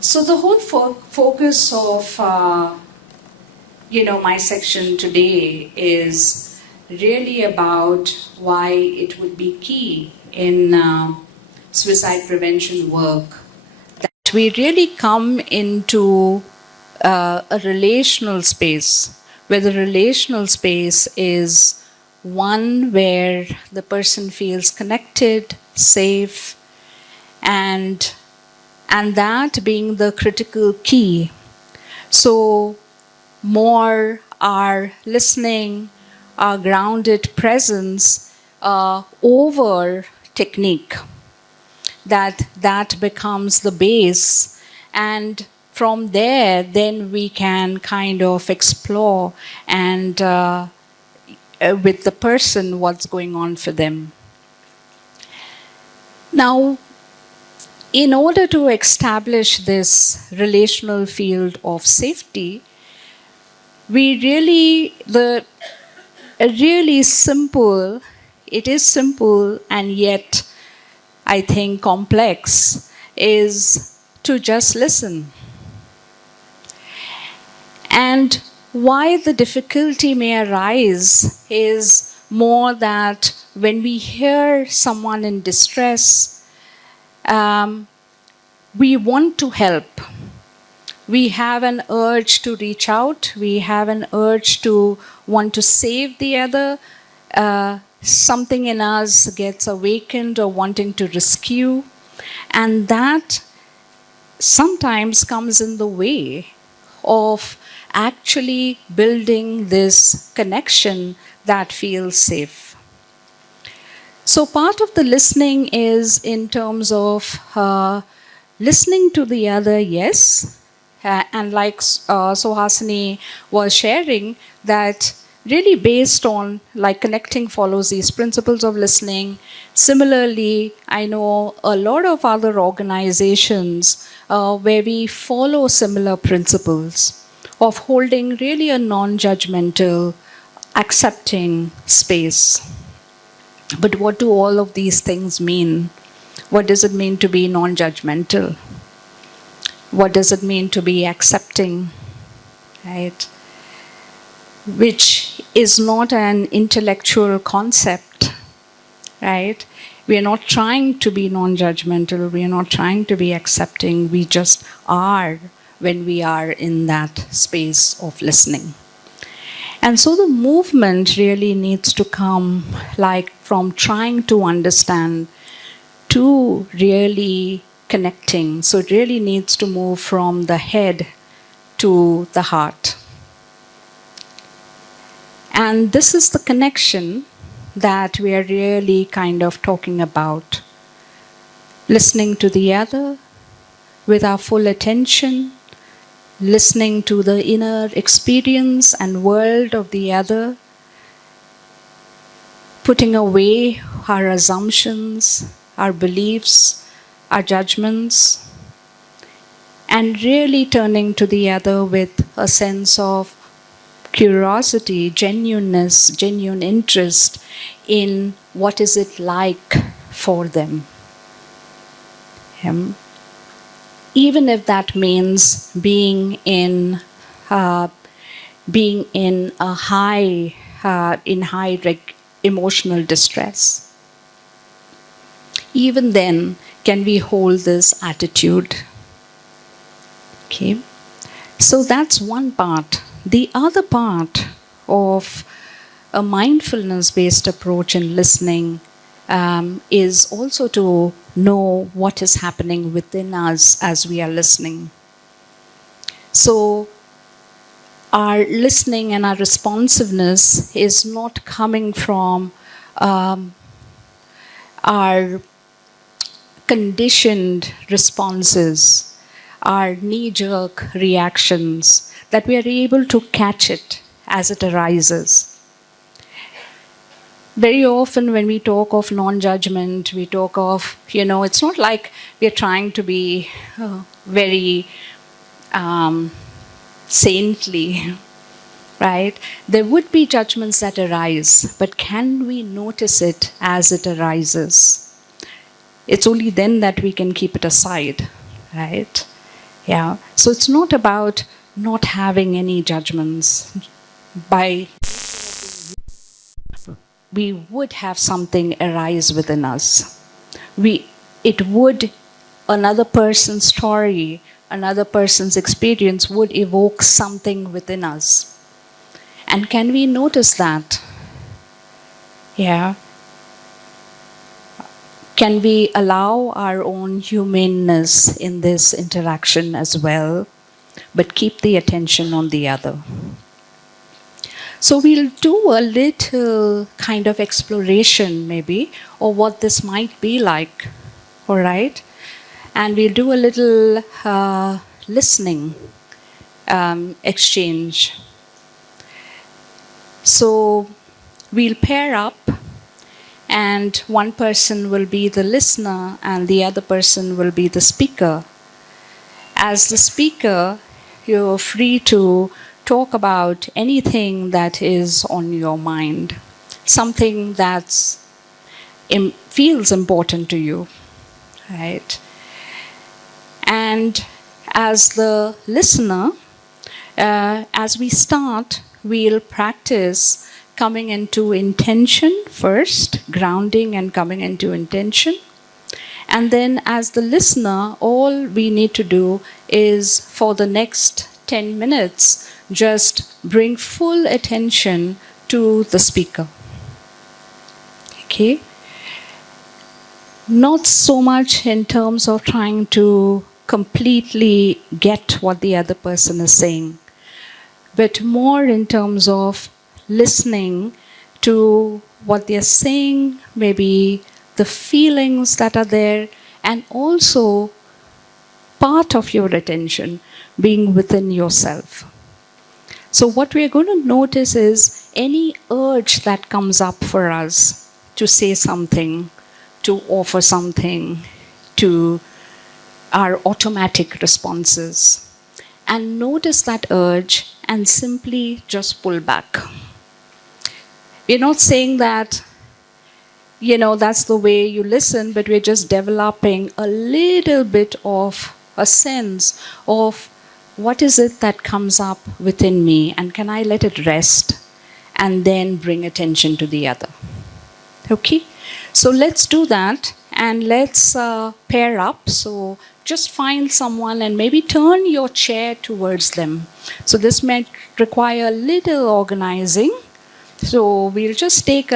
So the whole focus of my section today is really about why it would be key in suicide prevention work that we really come into a relational space, where the relational space is one where the person feels connected, safe, and that being the critical key. So more our listening, our grounded presence over technique, that becomes the base, and from there then we can kind of explore and with the person what's going on for them. Now, in order to establish this relational field of safety, we really, really simple, it is simple and yet I think complex, is to just listen. And why the difficulty may arise is more that when we hear someone in distress, we want to help. We have an urge to reach out. We have an urge to want to save the other. Something in us gets awakened or wanting to rescue. And that sometimes comes in the way of actually building this connection that feels safe. So part of the listening is in terms of listening to the other, yes. And like Suhasini was sharing, that really based on like connecting follows these principles of listening. Similarly, I know a lot of other organizations where we follow similar principles of holding really a non-judgmental, accepting space. But what do all of these things mean? What does it mean to be non-judgmental? What does it mean to be accepting, right? Which is not an intellectual concept, right? We are not trying to be non-judgmental. We are not trying to be accepting. We just are when we are in that space of listening. And so the movement really needs to come like from trying to understand to really connecting. So it really needs to move from the head to the heart. And this is the connection that we are really kind of talking about. Listening to the other with our full attention, listening to the inner experience and world of the other, putting away our assumptions, our beliefs, our judgments, and really turning to the other with a sense of curiosity, genuineness, genuine interest in what is it like for them. Even if that means being in a high emotional distress. Even then, can we hold this attitude? Okay, so that's one part. The other part of a mindfulness-based approach in listening is also to know what is happening within us as we are listening. So our listening and our responsiveness is not coming from our conditioned responses, our knee-jerk reactions, that we are able to catch it as it arises. Very often when we talk of non-judgment, we talk of, it's not like we are trying to be very saintly, right? There would be judgments that arise, but can we notice it as it arises? It's only then that we can keep it aside, right? Yeah. So it's not about not having any judgments. By we would have something arise within us. We it would another person's story, another person's experience would evoke something within us. And can we notice that? Yeah. Can we allow our own humaneness in this interaction as well, but keep the attention on the other? So we'll do a little kind of exploration, maybe, or what this might be like, all right? And we'll do a little listening exchange. So we'll pair up, and one person will be the listener, and the other person will be the speaker. As the speaker, you're free to talk about anything that is on your mind, something that feels important to you, right? And as the listener, as we start, we'll practice coming into intention first, grounding and coming into intention. And then, as the listener, all we need to do is for the next 10 minutes, just bring full attention to the speaker. Okay? Not so much in terms of trying to completely get what the other person is saying, but more in terms of listening to what they're saying, maybe the feelings that are there, and also part of your attention being within yourself. So, what we're going to notice is any urge that comes up for us to say something, to offer something, to our automatic responses. And notice that urge and simply just pull back. We're not saying that, that's the way you listen, but we're just developing a little bit of a sense of what is it that comes up within me, and can I let it rest and then bring attention to the other. Okay, so let's do that, and let's pair up. So just find someone and maybe turn your chair towards them. So this might require a little organizing. So we'll just take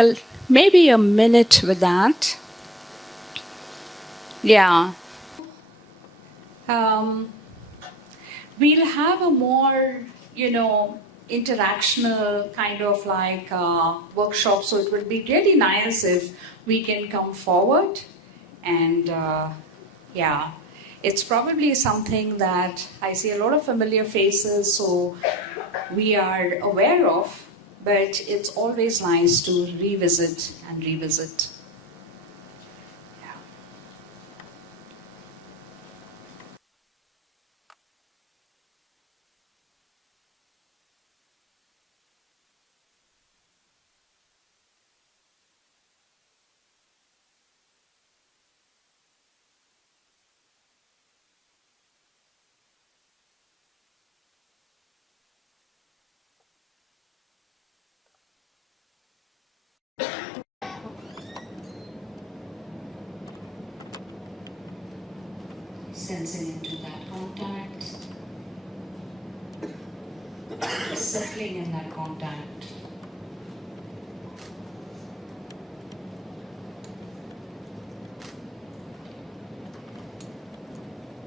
maybe a minute with that. Yeah. Um, we'll have a more, interactional kind of like workshop. So it would be really nice if we can come forward and yeah. It's probably something that I see a lot of familiar faces, so we are aware of, but it's always nice to revisit and revisit. Sensing into that contact, settling in that contact.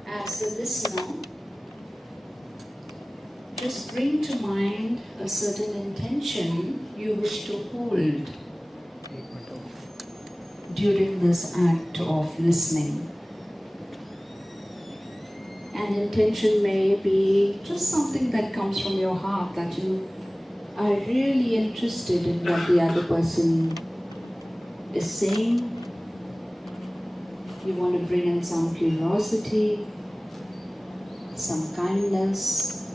As a listener, just bring to mind a certain intention you wish to hold during this act of listening. And intention may be just something that comes from your heart, that you are really interested in what the other person is saying. You want to bring in some curiosity, some kindness,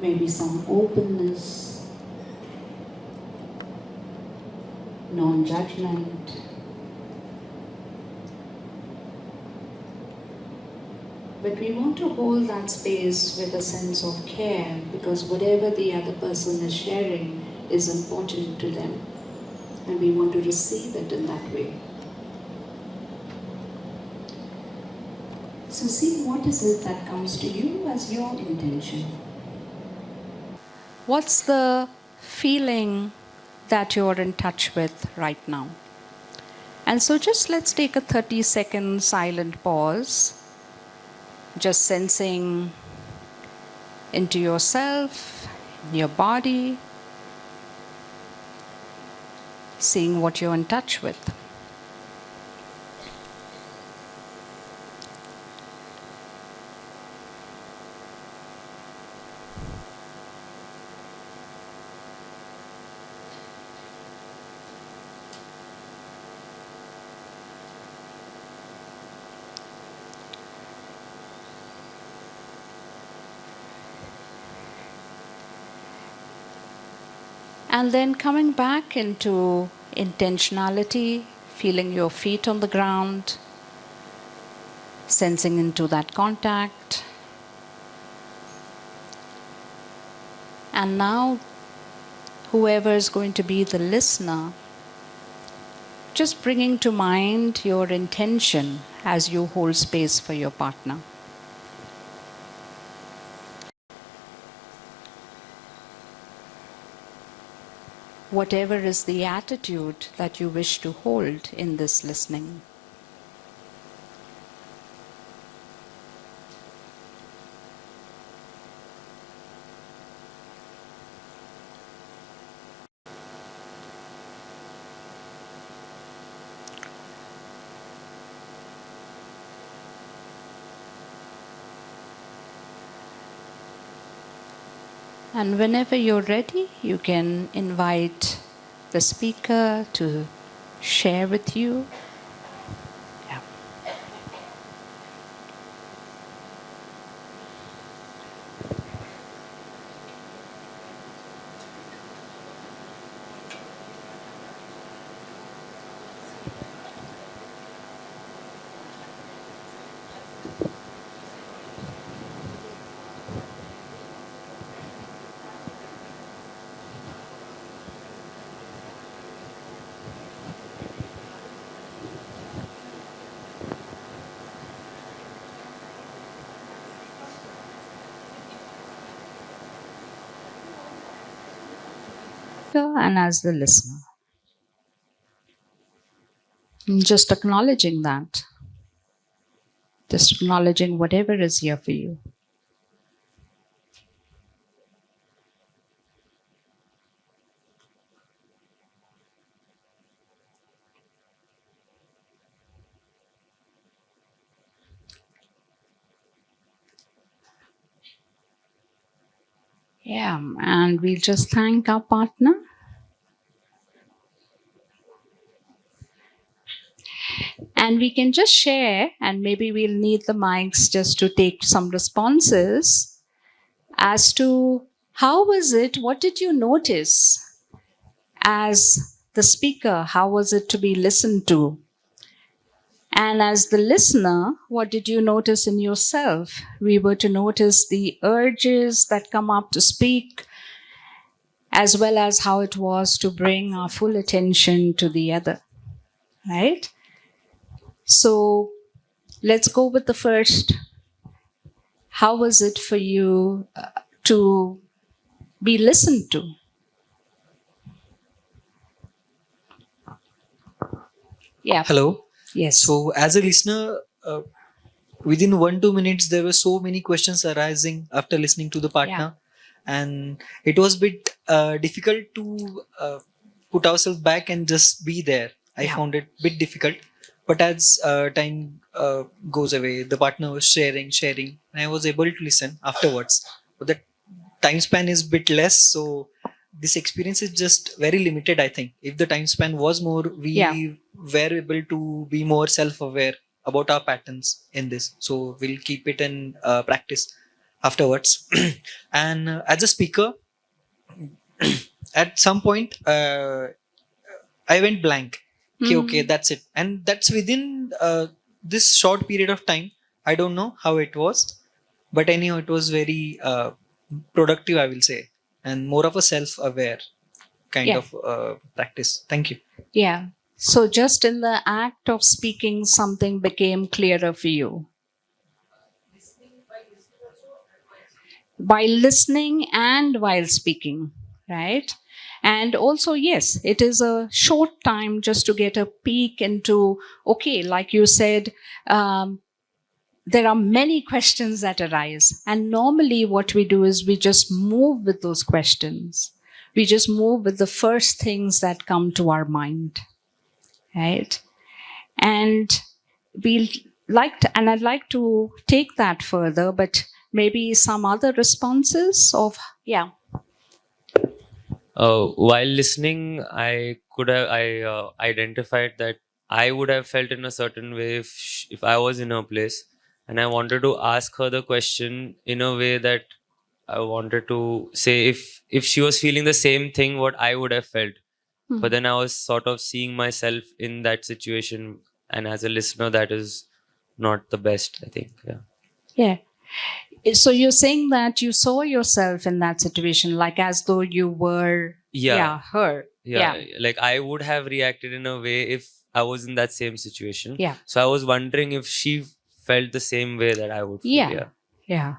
maybe some openness, non-judgment. But we want to hold that space with a sense of care, because whatever the other person is sharing is important to them, and we want to receive it in that way. So see, what is it that comes to you as your intention? What's the feeling that you're in touch with right now? And so just let's take a 30-second silent pause, just sensing into yourself, your body, seeing what you're in touch with. And then coming back into intentionality, feeling your feet on the ground, sensing into that contact. And now, whoever is going to be the listener, just bringing to mind your intention as you hold space for your partner. Whatever is the attitude that you wish to hold in this listening. And whenever you're ready, you can invite the speaker to share with you. Yeah. And as the listener. Just acknowledging that. Just acknowledging whatever is here for you. Yeah, and we'll just thank our partner. And we can just share, and maybe we'll need the mics just to take some responses as to how was it, what did you notice as the speaker, how was it to be listened to? And as the listener, what did you notice in yourself? We were to notice the urges that come up to speak, as well as how it was to bring our full attention to the other, right? So let's go with the first. How was it for you to be listened to? Yeah. Hello. Yes. So, as a listener, within 1-2 minutes, there were so many questions arising after listening to the partner, and it was a bit difficult to put ourselves back and just be there. I found it a bit difficult, but as time goes away, the partner was sharing, and I was able to listen afterwards. But the time span is a bit less, so this experience is just very limited. I think if the time span was more, we were able to be more self-aware about our patterns in this. So we'll keep it in practice afterwards. And as a speaker, at some point, I went blank. Okay, that's it. And that's within this short period of time. I don't know how it was, but anyhow, it was very productive, I will say, and more of a self-aware kind Yeah. of practice. Thank you. Yeah. So just in the act of speaking, something became clearer for you. By listening and while speaking, right? And also, yes, it is a short time just to get a peek into, okay, like you said, there are many questions that arise. And normally, what we do is we just move with those questions. We just move with the first things that come to our mind, right? And I'd like to take that further, but maybe some other responses of, yeah. While listening, I identified that I would have felt in a certain way if I was in her place, and I wanted to ask her the question in a way that I wanted to say if she was feeling the same thing what I would have felt. But then I was sort of seeing myself in that situation, and as a listener, that is not the best, I think. Yeah. Yeah. So you're saying that you saw yourself in that situation, like as though you were, Yeah. her. Yeah, like I would have reacted in a way if I was in that same situation. Yeah. So I was wondering if she felt the same way that I would feel. Yeah. Yeah.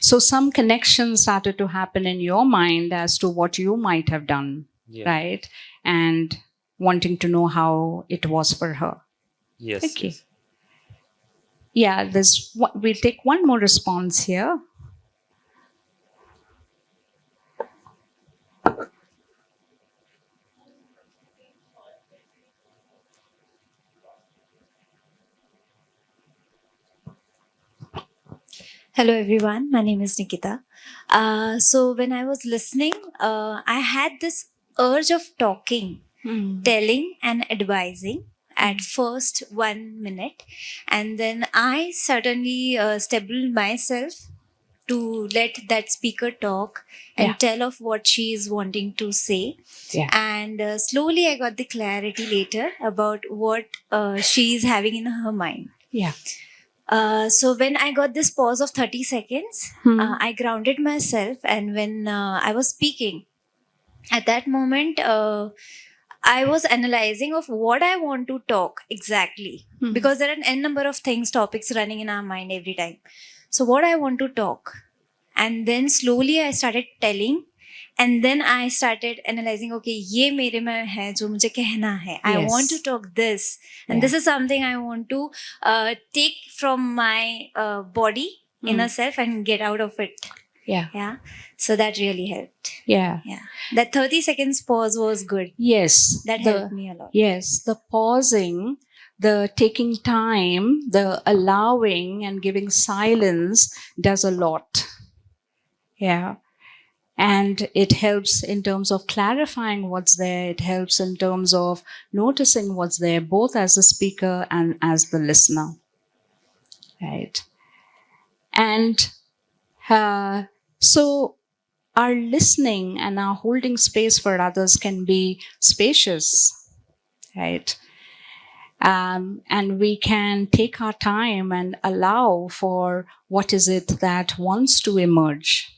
So some connections started to happen in your mind as to what you might have done, Yeah. right? And wanting to know how it was for her. Yes. Okay. Yes. Yeah, we'll take one more response here. Hello, everyone. My name is Nikita. So, when I was listening, I had this urge of talking, telling, and advising at first 1 minute. And then I suddenly stabilized myself to let that speaker talk and Yeah. tell of what she is wanting to say. Yeah. And slowly I got the clarity later about what she is having in her mind. Yeah. So when I got this pause of 30 seconds, I grounded myself. And when I was speaking, at that moment, I was analyzing of what I want to talk exactly. Because there are an n number of things, topics running in our mind every time. So what I want to talk. And then slowly I started telling. And then I started analyzing, okay, ye mere mein hai, jo mujhe kehna hai. I Yes. want to talk this. And this is something I want to take from my body, inner self, and get out of it. Yeah. Yeah. So that really helped. Yeah. Yeah. That 30 seconds pause was good. Yes. That helped me a lot. Yes. The pausing, the taking time, the allowing and giving silence does a lot. Yeah. And it helps in terms of clarifying what's there. It helps in terms of noticing what's there, both as a speaker and as the listener. Right. And so our listening and our holding space for others can be spacious, right? And we can take our time and allow for what is it that wants to emerge.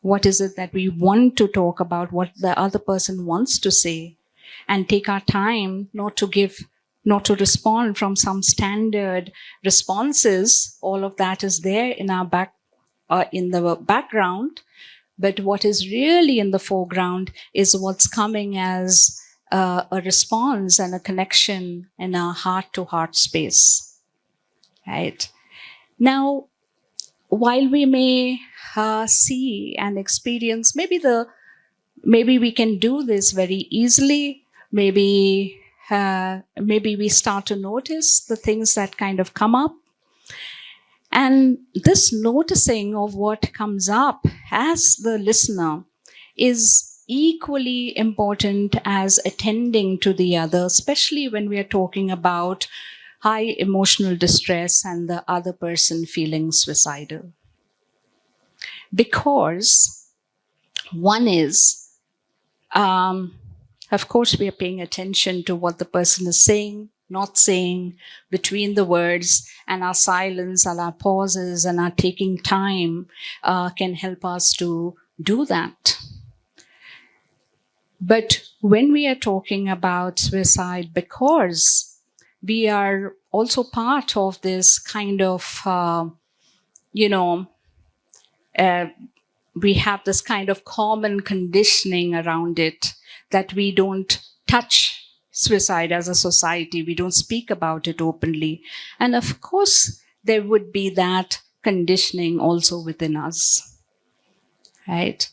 What is it that we want to talk about, what the other person wants to say, and take our time not to respond from some standard responses. All of that is there in our in the background, but what is really in the foreground is what's coming as a response and a connection in a heart-to-heart space, right? Now, while we may see and experience, maybe we can do this very easily. Maybe we start to notice the things that kind of come up. And this noticing of what comes up as the listener is equally important as attending to the other, especially when we are talking about high emotional distress and the other person feeling suicidal. Because one is, of course, we are paying attention to what the person is saying. not saying between the words, and our silence and our pauses and our taking time can help us to do that. But when we are talking about suicide, because we are also part of this kind of, we have this kind of common conditioning around it, that we don't touch suicide as a society. We don't speak about it openly. And of course, there would be that conditioning also within us, right?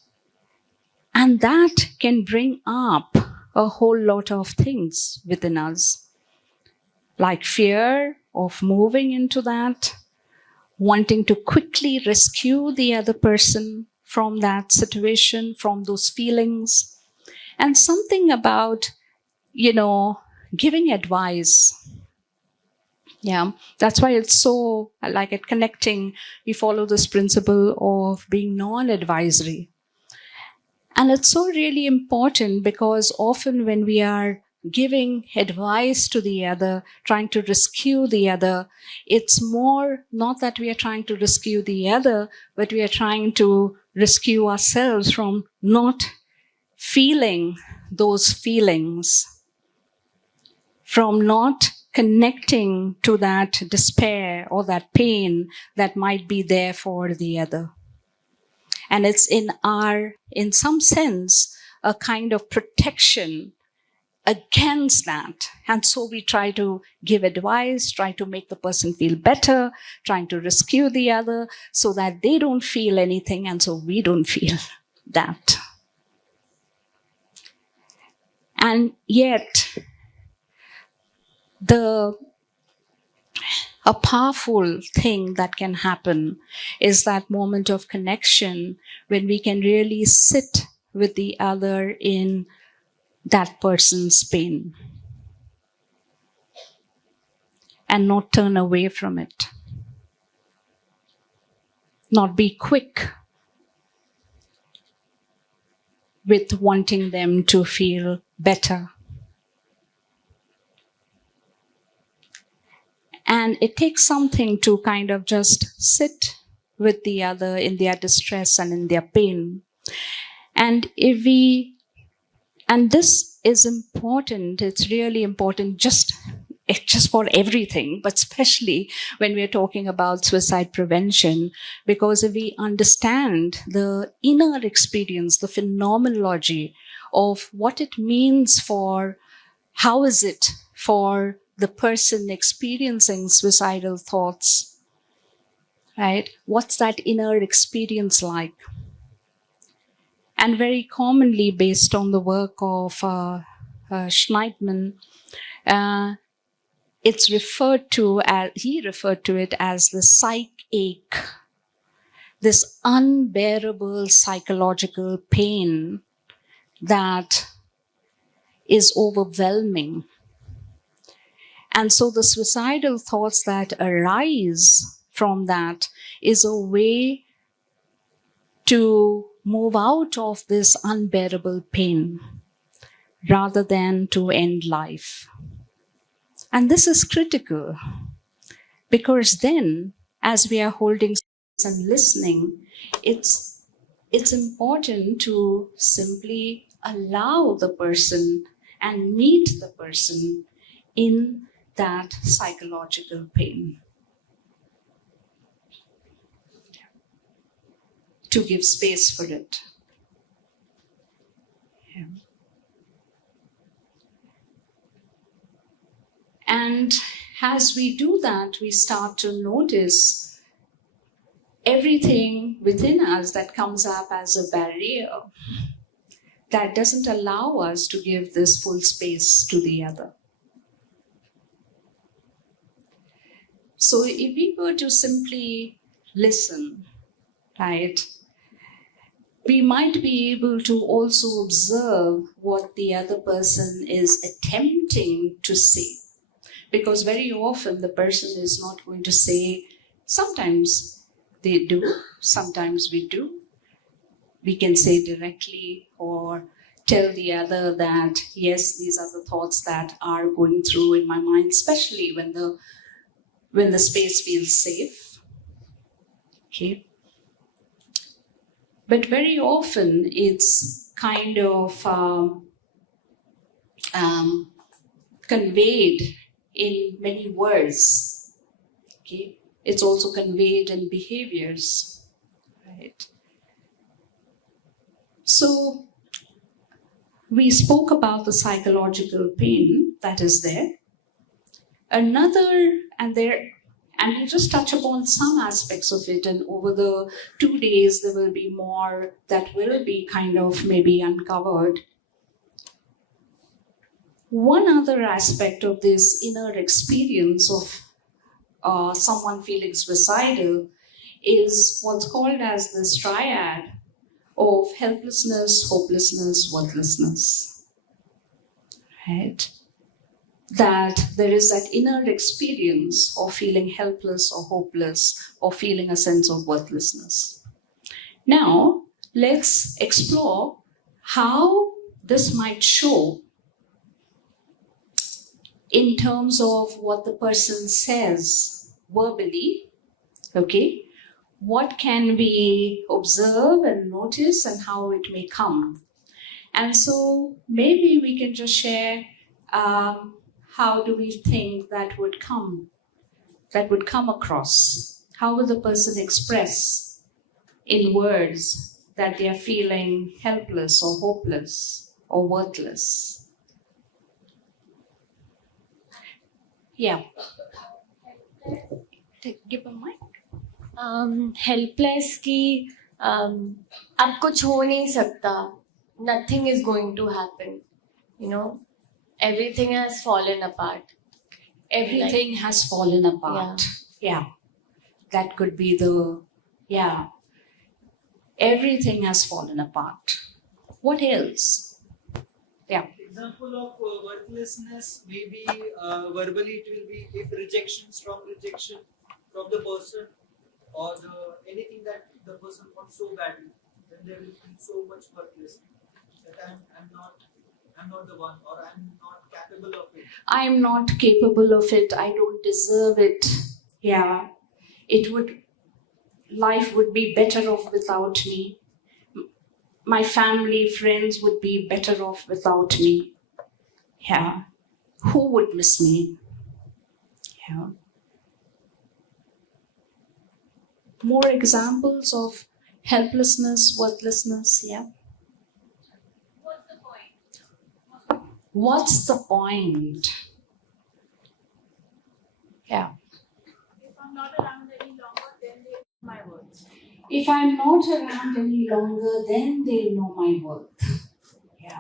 And that can bring up a whole lot of things within us, like fear of moving into that, wanting to quickly rescue the other person from that situation, from those feelings, and something about, giving advice. Yeah, that's why it's so, I like it, connecting. We follow this principle of being non-advisory. And it's so really important, because often when we are giving advice to the other, trying to rescue the other, it's more not that we are trying to rescue the other, but we are trying to rescue ourselves from not feeling those feelings, from not connecting to that despair or that pain that might be there for the other. And it's in some sense, a kind of protection against that. And so we try to give advice, try to make the person feel better, trying to rescue the other so that they don't feel anything, and so we don't feel that. And yet, a powerful thing that can happen is that moment of connection when we can really sit with the other in that person's pain and not turn away from it, not be quick with wanting them to feel better. And it takes something to kind of just sit with the other in their distress and in their pain. And this is important, it's really important just for everything, but especially when we're talking about suicide prevention, because if we understand the inner experience, the phenomenology of what it means for, how is it for the person experiencing suicidal thoughts, right? What's that inner experience like? And very commonly, based on the work of Schneidman, he referred to it as the psych ache, this unbearable psychological pain that is overwhelming. And so the suicidal thoughts that arise from that is a way to move out of this unbearable pain rather than to end life. And this is critical, because then, as we are holding and listening, it's important to simply allow the person and meet the person in that psychological pain, to give space for it. Yeah. And as we do that, we start to notice everything within us that comes up as a barrier that doesn't allow us to give this full space to the other. So if we were to simply listen, right, we might be able to also observe what the other person is attempting to say. Because very often the person is not going to say, sometimes they do, sometimes we do. We can say directly or tell the other that yes, these are the thoughts that are going through in my mind, especially when the space feels safe. Okay. But very often it's kind of conveyed in many words. Okay. It's also conveyed in behaviors. Right. So we spoke about the psychological pain that is there. And we'll just touch upon some aspects of it, and over the 2 days there will be more that will be kind of maybe uncovered. One other aspect of this inner experience of someone feeling suicidal is what's called as this triad of helplessness, hopelessness, worthlessness. Right? That there is that inner experience of feeling helpless or hopeless or feeling a sense of worthlessness. Now, let's explore how this might show in terms of what the person says verbally. Okay? What can we observe and notice and how it may come. And so maybe we can just share how do we think that would come across? How will the person express in words that they are feeling helpless or hopeless or worthless? Yeah. Give a mic. Helpless कि अब कुछ हो नहीं सकता, nothing is going to happen, you know, everything has fallen apart. Everything has fallen apart. Yeah. That could be everything has fallen apart. What else? Yeah. Example of worthlessness, maybe verbally it will be if rejection, strong rejection from the person, or anything that the person wants so badly, then they will feel so much worthless that I'm not the one, or I'm not capable of it. I'm not capable of it. I don't deserve it. Yeah. Life would be better off without me. My family, friends would be better off without me. Yeah. Who would miss me? Yeah. More examples of helplessness, worthlessness. Yeah. What's the point? Yeah. If I'm not around any longer, then they know my worth. If I'm not around any longer, then they'll know my worth. Yeah.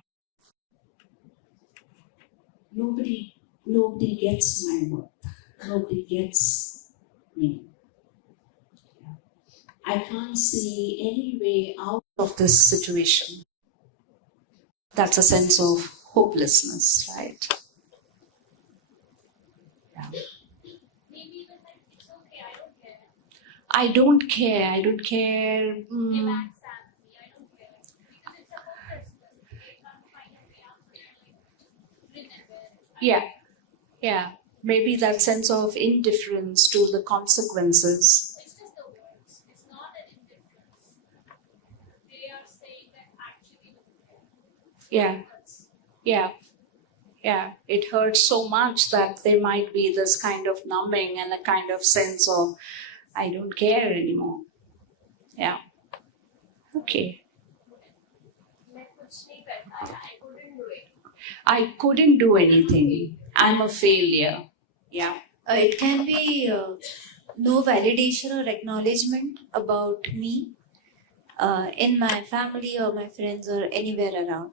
Nobody gets my worth. Nobody gets me. Yeah. I can't see any way out of this situation. That's a sense of hopelessness, right? Yeah. Maybe even like, it's okay, I don't care. I don't care. They backstab me, I don't care. Because it's a hopelessness. They can't find a way out. They're like, grin and bear it. Yeah. Maybe that sense of indifference to the consequences. It's just the words. It's not an indifference. They are saying that actually don't care. Yeah. It hurts so much that there might be this kind of numbing and a kind of sense of, I don't care anymore. Yeah. Okay. मैं कुछ नहीं कर पाया. I couldn't do it. I couldn't do anything. I'm a failure. Yeah. It can be no validation or acknowledgement about me in my family or my friends or anywhere around.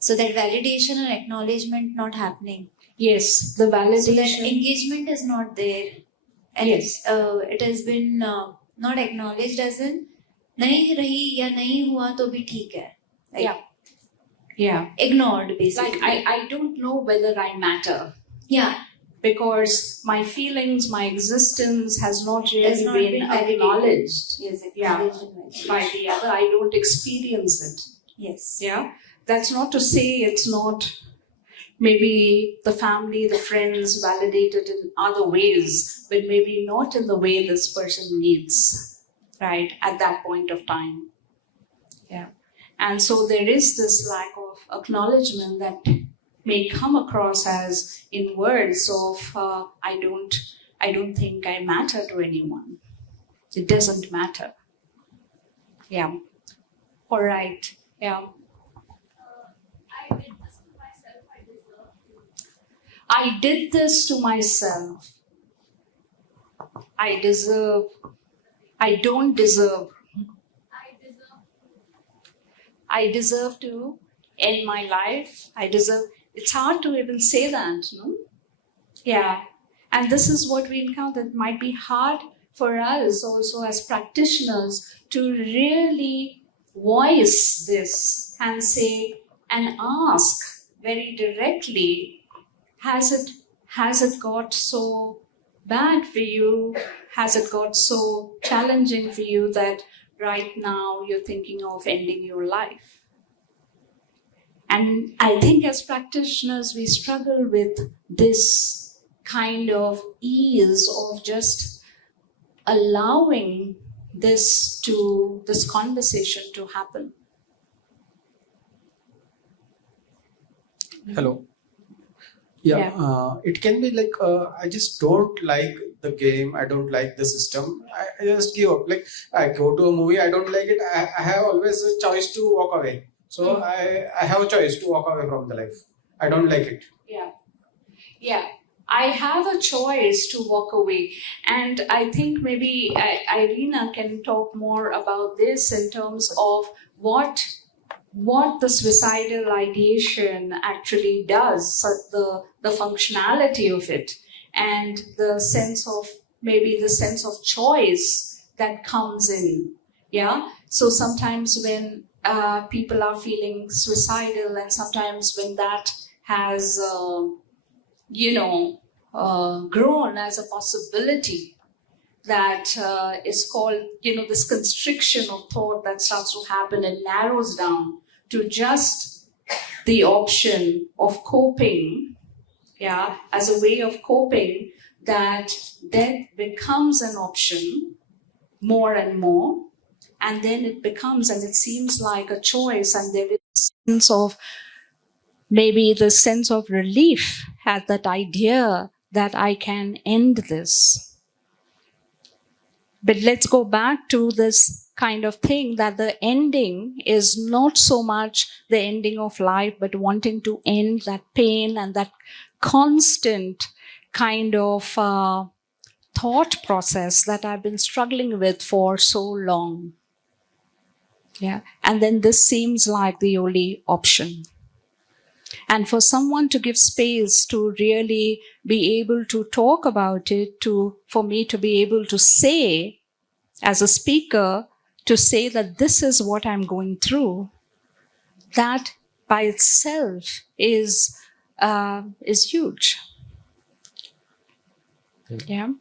So that validation or acknowledgement not happening. Yes, the validation. So that engagement is not there. And Yes. it has been not acknowledged as in नहीं रही या नहीं हुआ तो भी ठीक है. Like, Yeah. ignored basically. Like I don't know whether I matter. Yeah. Because my feelings, my existence has not Has really not been been validated. acknowledged Yes, Yeah. acknowledged and by validation. the other. I don't experience it. Yes. Yeah. That's not to say it's not, maybe the family, the friends validated in other ways, but maybe not in the way this person needs, right, at that point of time. Yeah. And so there is this lack of acknowledgement that may come across as in words of I don't think I matter to anyone. It doesn't matter. Yeah. All right. Yeah. I did this to myself. I deserve to. I did this to myself. I deserve. I don't deserve. I deserve to. I deserve to end my life. I deserve. It's hard to even say that, no? Yeah. And this is what we encounter. It might be hard for us also as practitioners to really voice this and say and ask very directly, has it got so bad for you? Has it got so challenging for you that right now you're thinking of ending your life? And I think as practitioners, we struggle with this kind of ease of just allowing this conversation to happen. Hello. Yeah, Yeah. it can be like I just don't like the game. I don't like the system. I just give up. Like I go to a movie, I don't like it. I have always a choice to walk away. So I have a choice to walk away from the life. I don't like it. Yeah. Yeah. I have a choice to walk away. And I think maybe Irina can talk more about this in terms of what the suicidal ideation actually does, so the functionality of it, and the sense of choice that comes in. Yeah. So sometimes when people are feeling suicidal, and sometimes when that has grown as a possibility, that is called, this constriction of thought that starts to happen and narrows down to just the option of coping, yeah, as a way of coping, that death becomes an option more and more, and then it becomes, and it seems like a choice, and there is a sense of, maybe the sense of relief at that idea that I can end this. But let's go back to this kind of thing, that the ending is not so much the ending of life, but wanting to end that pain and that constant kind of thought process that I've been struggling with for so long. Yeah. And then this seems like the only option. And for someone to give space to really be able to talk about it, for me to be able to say, as a speaker, to say that this is what I'm going through, that by itself is huge. Yeah.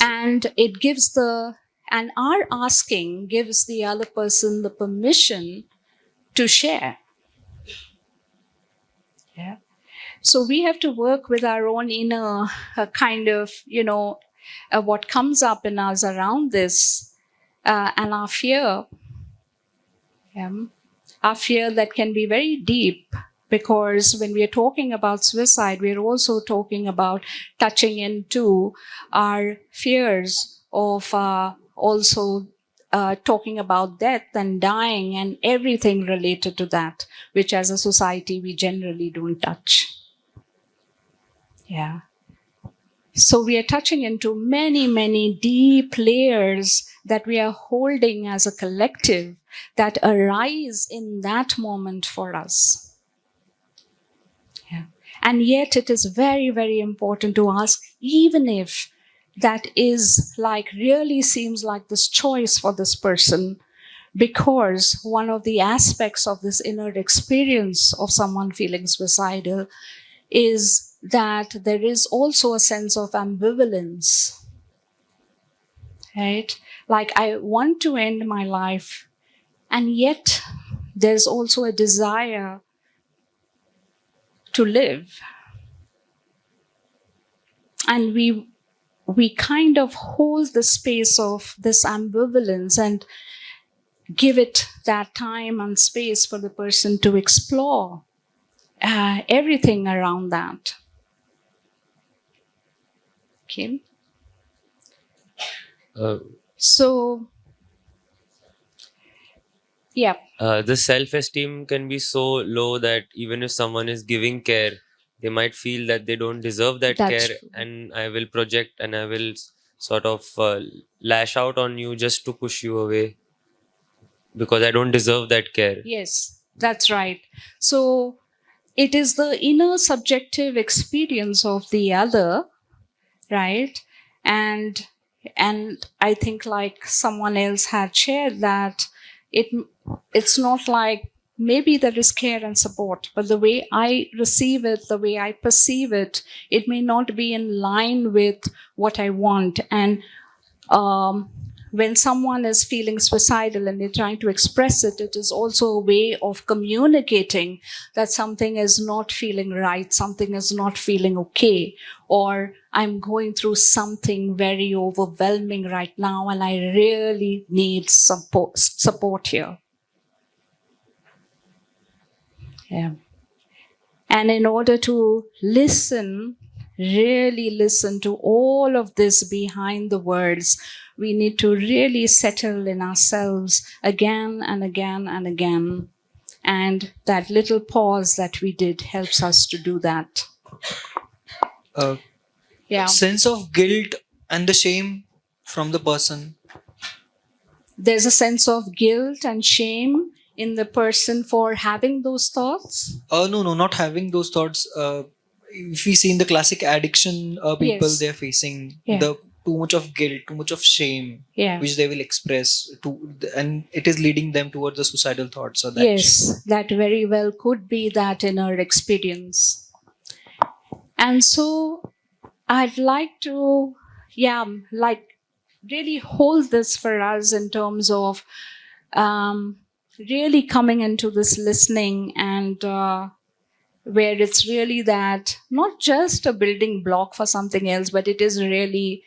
And it gives and our asking gives the other person the permission to share. Yeah. So we have to work with our own inner kind of, what comes up in us around this, and our fear. Yeah. Our fear that can be very deep, because when we are talking about suicide, we are also talking about touching into our fears of also talking about death and dying and everything related to that, which as a society we generally don't touch. Yeah. So we are touching into many, many deep layers that we are holding as a collective that arise in that moment for us. Yeah. And yet it is very, very important to ask, even if that is really seems like this choice for this person, because one of the aspects of this inner experience of someone feeling suicidal is that there is also a sense of ambivalence, right? Like, I want to end my life, and yet there's also a desire to live. And we kind of hold the space of this ambivalence and give it that time and space for the person to explore everything around that. Okay. So, yeah. The self-esteem can be so low that even if someone is giving care, they might feel that they don't deserve that That's care, true. and I will project and I will sort of lash out on you just to push you away because I don't deserve that care. Yes, that's right. So it is the inner subjective experience of the other, right? And I think, like someone else had shared, that it's not like maybe there is care and support, but the way I receive it, the way I perceive it, it may not be in line with what I want. And when someone is feeling suicidal and they're trying to express it, it is also a way of communicating that something is not feeling right, something is not feeling okay, or I'm going through something very overwhelming right now and I really need support here. Yeah. And in order to listen, really listen to all of this behind the words, we need to really settle in ourselves again and again and again. And that little pause that we did helps us to do that. Yeah. Sense of guilt and the shame from the person. There's a sense of guilt and shame in the person for having those thoughts. No, not having those thoughts. If we see in the classic addiction people, Yes. they're facing Yeah. the too much of guilt, too much of shame, Yeah. which they will express and it is leading them towards the suicidal thoughts or that. Yes, that very well could be that inner experience. And so I'd like to, really hold this for us in terms of really coming into this listening, and where it's really that not just a building block for something else, but it is really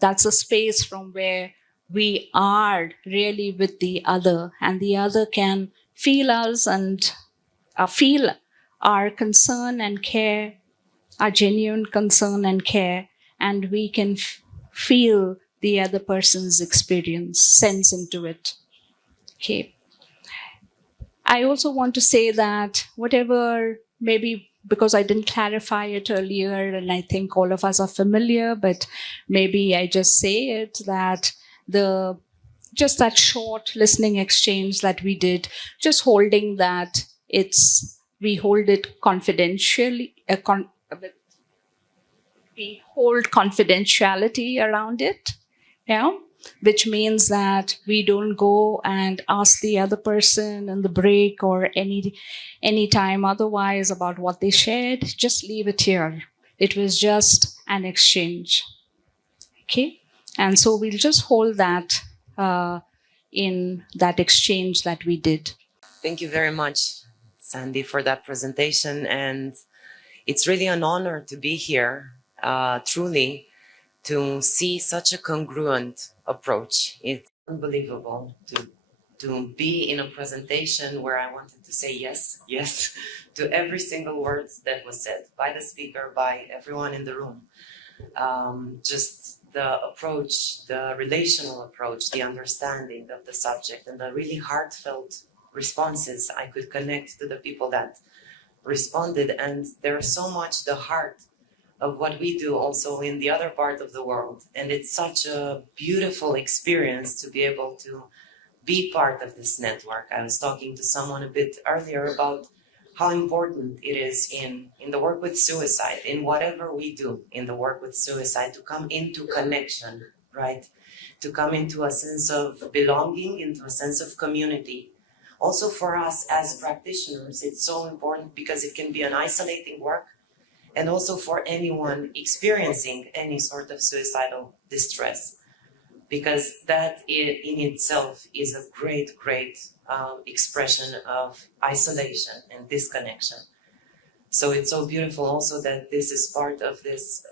that's a space from where we are really with the other, and the other can feel us and feel our concern and care, our genuine concern and care, and we can feel the other person's experience, sense into it. Okay. I also want to say that whatever, maybe because I didn't clarify it earlier, and I think all of us are familiar, but maybe I just say it, that just that short listening exchange that we did, just holding that, we hold it confidentially, we hold confidentiality around it, yeah, which means that we don't go and ask the other person in the break or any time otherwise about what they shared. Just leave it here. It was just an exchange. Okay? And so we'll just hold that in that exchange that we did. Thank you very much, Sandy, for that presentation. And it's really an honor to be here, truly, to see such a congruent approach. It's unbelievable to be in a presentation where I wanted to say yes to every single word that was said by the speaker, by everyone in the room. Just the approach, the relational approach, the understanding of the subject, and the really heartfelt responses. I could connect to the people that responded, and there's so much the heart of what we do also in the other part of the world. And it's such a beautiful experience to be able to be part of this network. I was talking to someone a bit earlier about how important it is in the work with suicide, in whatever we do in the work with suicide, to come into connection, right? To come into a sense of belonging, into a sense of community. Also for us as practitioners, it's so important because it can be an isolating work, and also for anyone experiencing any sort of suicidal distress. because that in itself is a great, great expression of isolation and disconnection. So it's so beautiful also that this is part of this,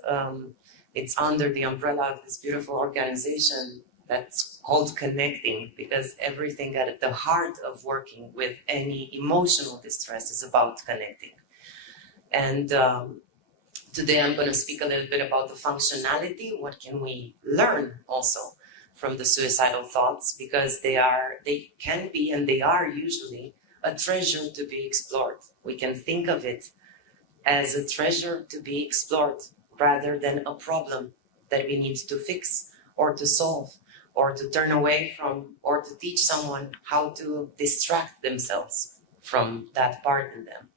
it's under the umbrella of this beautiful organization that's called Connecting, because everything at the heart of working with any emotional distress is about connecting. And today I'm going to speak a little bit about the functionality. What can we learn also from the suicidal thoughts? Because they can be, and they are usually, a treasure to be explored. We can think of it as a treasure to be explored rather than a problem that we need to fix or to solve or to turn away from, or to teach someone how to distract themselves from that part in them.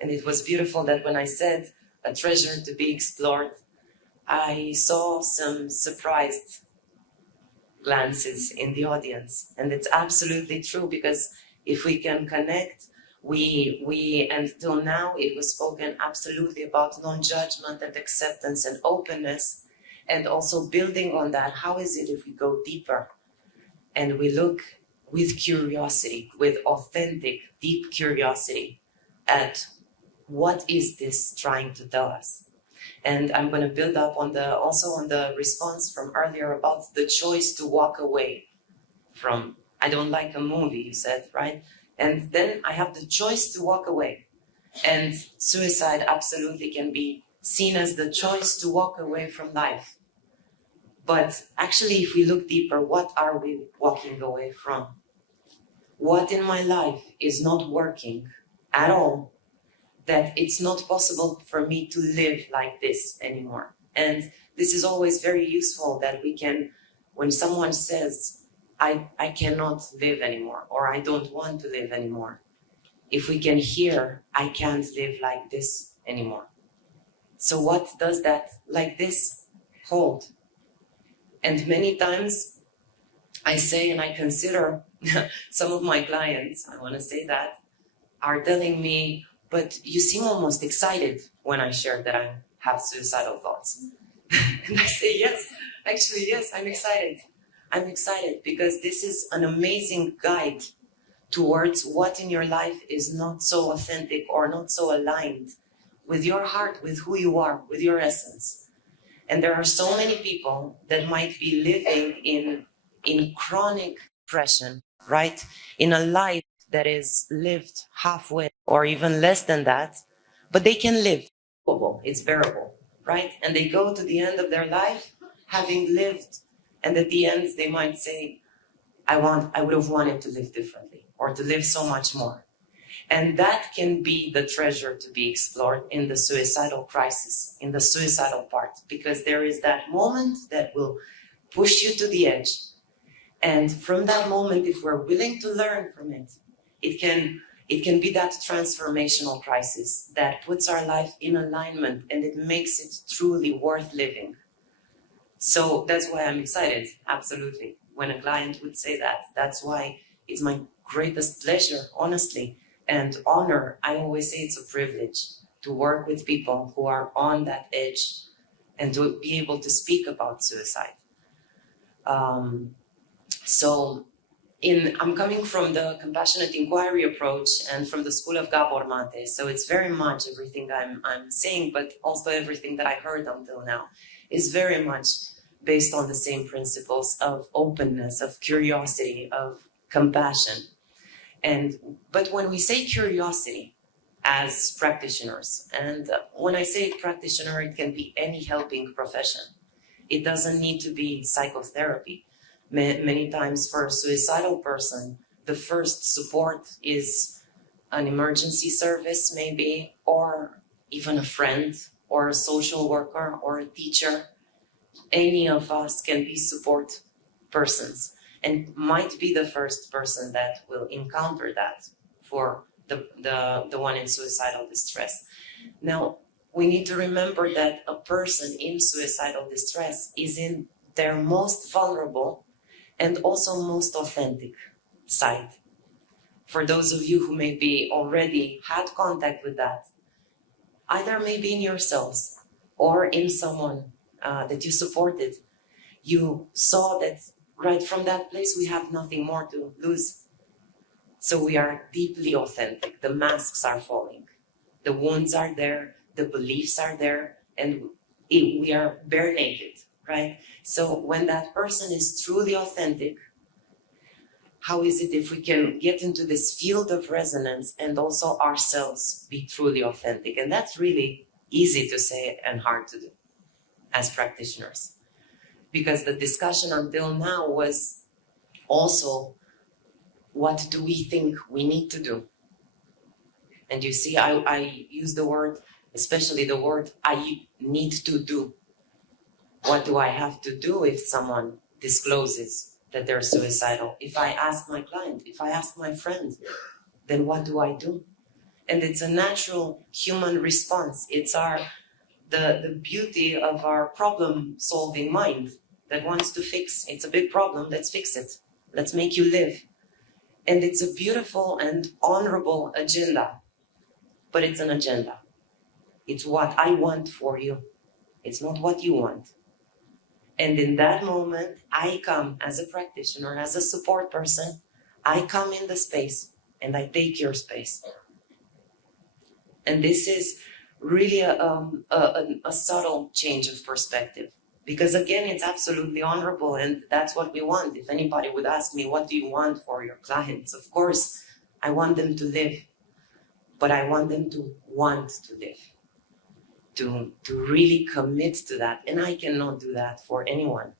And it was beautiful that when I said a treasure to be explored, I saw some surprised glances in the audience. And it's absolutely true, because if we can connect, we until now it was spoken absolutely about non-judgment and acceptance and openness, and also building on that, how is it if we go deeper and we look with curiosity, with authentic, deep curiosity at what is this trying to tell us? And I'm going to build up on the response from earlier about the choice to walk away from, I don't like a movie, you said, right? And then I have the choice to walk away. And suicide absolutely can be seen as the choice to walk away from life. But actually, if we look deeper, what are we walking away from? What in my life is not working at all, that it's not possible for me to live like this anymore? And this is always very useful, that we can, when someone says, I cannot live anymore, or I don't want to live anymore, if we can hear, I can't live like this anymore. So what does that like this hold? And many times I say, and I consider some of my clients, I want to say that, are telling me, but you seem almost excited when I share that I have suicidal thoughts. And I say, yes, actually, yes, I'm excited. I'm excited because this is an amazing guide towards what in your life is not so authentic or not so aligned with your heart, with who you are, with your essence. And there are so many people that might be living in chronic depression, right? In a life that is lived halfway or even less than that, but they can live. It's bearable, right? And they go to the end of their life having lived, and at the end they might say, I would have wanted to live differently, or to live so much more. And that can be the treasure to be explored in the suicidal crisis, in the suicidal part, because there is that moment that will push you to the edge. And from that moment, if we're willing to learn from it, it can be that transformational crisis that puts our life in alignment, and it makes it truly worth living. So that's why I'm excited, absolutely. When a client would say that, that's why it's my greatest pleasure, honestly, and honor. I always say it's a privilege to work with people who are on that edge and to be able to speak about suicide. I'm coming from the compassionate inquiry approach and from the school of Gabor Mate. So it's very much everything I'm saying, but also everything that I heard until now is very much based on the same principles of openness, of curiosity, of compassion. But when we say curiosity as practitioners, and when I say practitioner, it can be any helping profession. It doesn't need to be psychotherapy. Many times for a suicidal person, the first support is an emergency service maybe, or even a friend, or a social worker, or a teacher. Any of us can be support persons, and might be the first person that will encounter that for the one in suicidal distress. Now, we need to remember that a person in suicidal distress is in their most vulnerable and also most authentic side. For those of you who maybe already had contact with that, either maybe in yourselves or in someone that you supported, you saw that right from that place we have nothing more to lose. So we are deeply authentic. The masks are falling. The wounds are there, the beliefs are there, and we are bare naked, right? So when that person is truly authentic, how is it if we can get into this field of resonance and also ourselves be truly authentic? And that's really easy to say and hard to do as practitioners. Because the discussion until now was also, what do we think we need to do? And you see, I use the word, especially the word I need to do. What do I have to do if someone discloses that they're suicidal? If I ask my client, if I ask my friend, then what do I do? And it's a natural human response. It's the beauty of our problem-solving mind that wants to fix. It's a big problem, let's fix it. Let's make you live. And it's a beautiful and honorable agenda, but it's an agenda. It's what I want for you. It's not what you want. And in that moment, I come as a practitioner, as a support person, I come in the space and I take your space. And this is really a subtle change of perspective. Because again, it's absolutely honorable and that's what we want. If anybody would ask me, what do you want for your clients? Of course, I want them to live, but I want them to want to live, to really commit to that. And I cannot do that for anyone.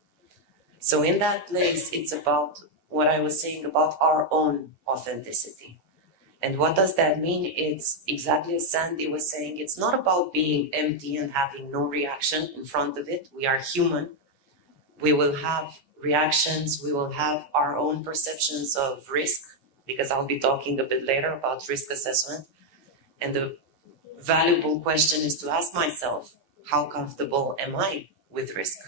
So in that place, it's about what I was saying about our own authenticity. And what does that mean? It's exactly as Sandy was saying, it's not about being empty and having no reaction in front of it. We are human. We will have reactions. We will have our own perceptions of risk, because I'll be talking a bit later about risk assessment. And the valuable question is to ask myself, how comfortable am I with risk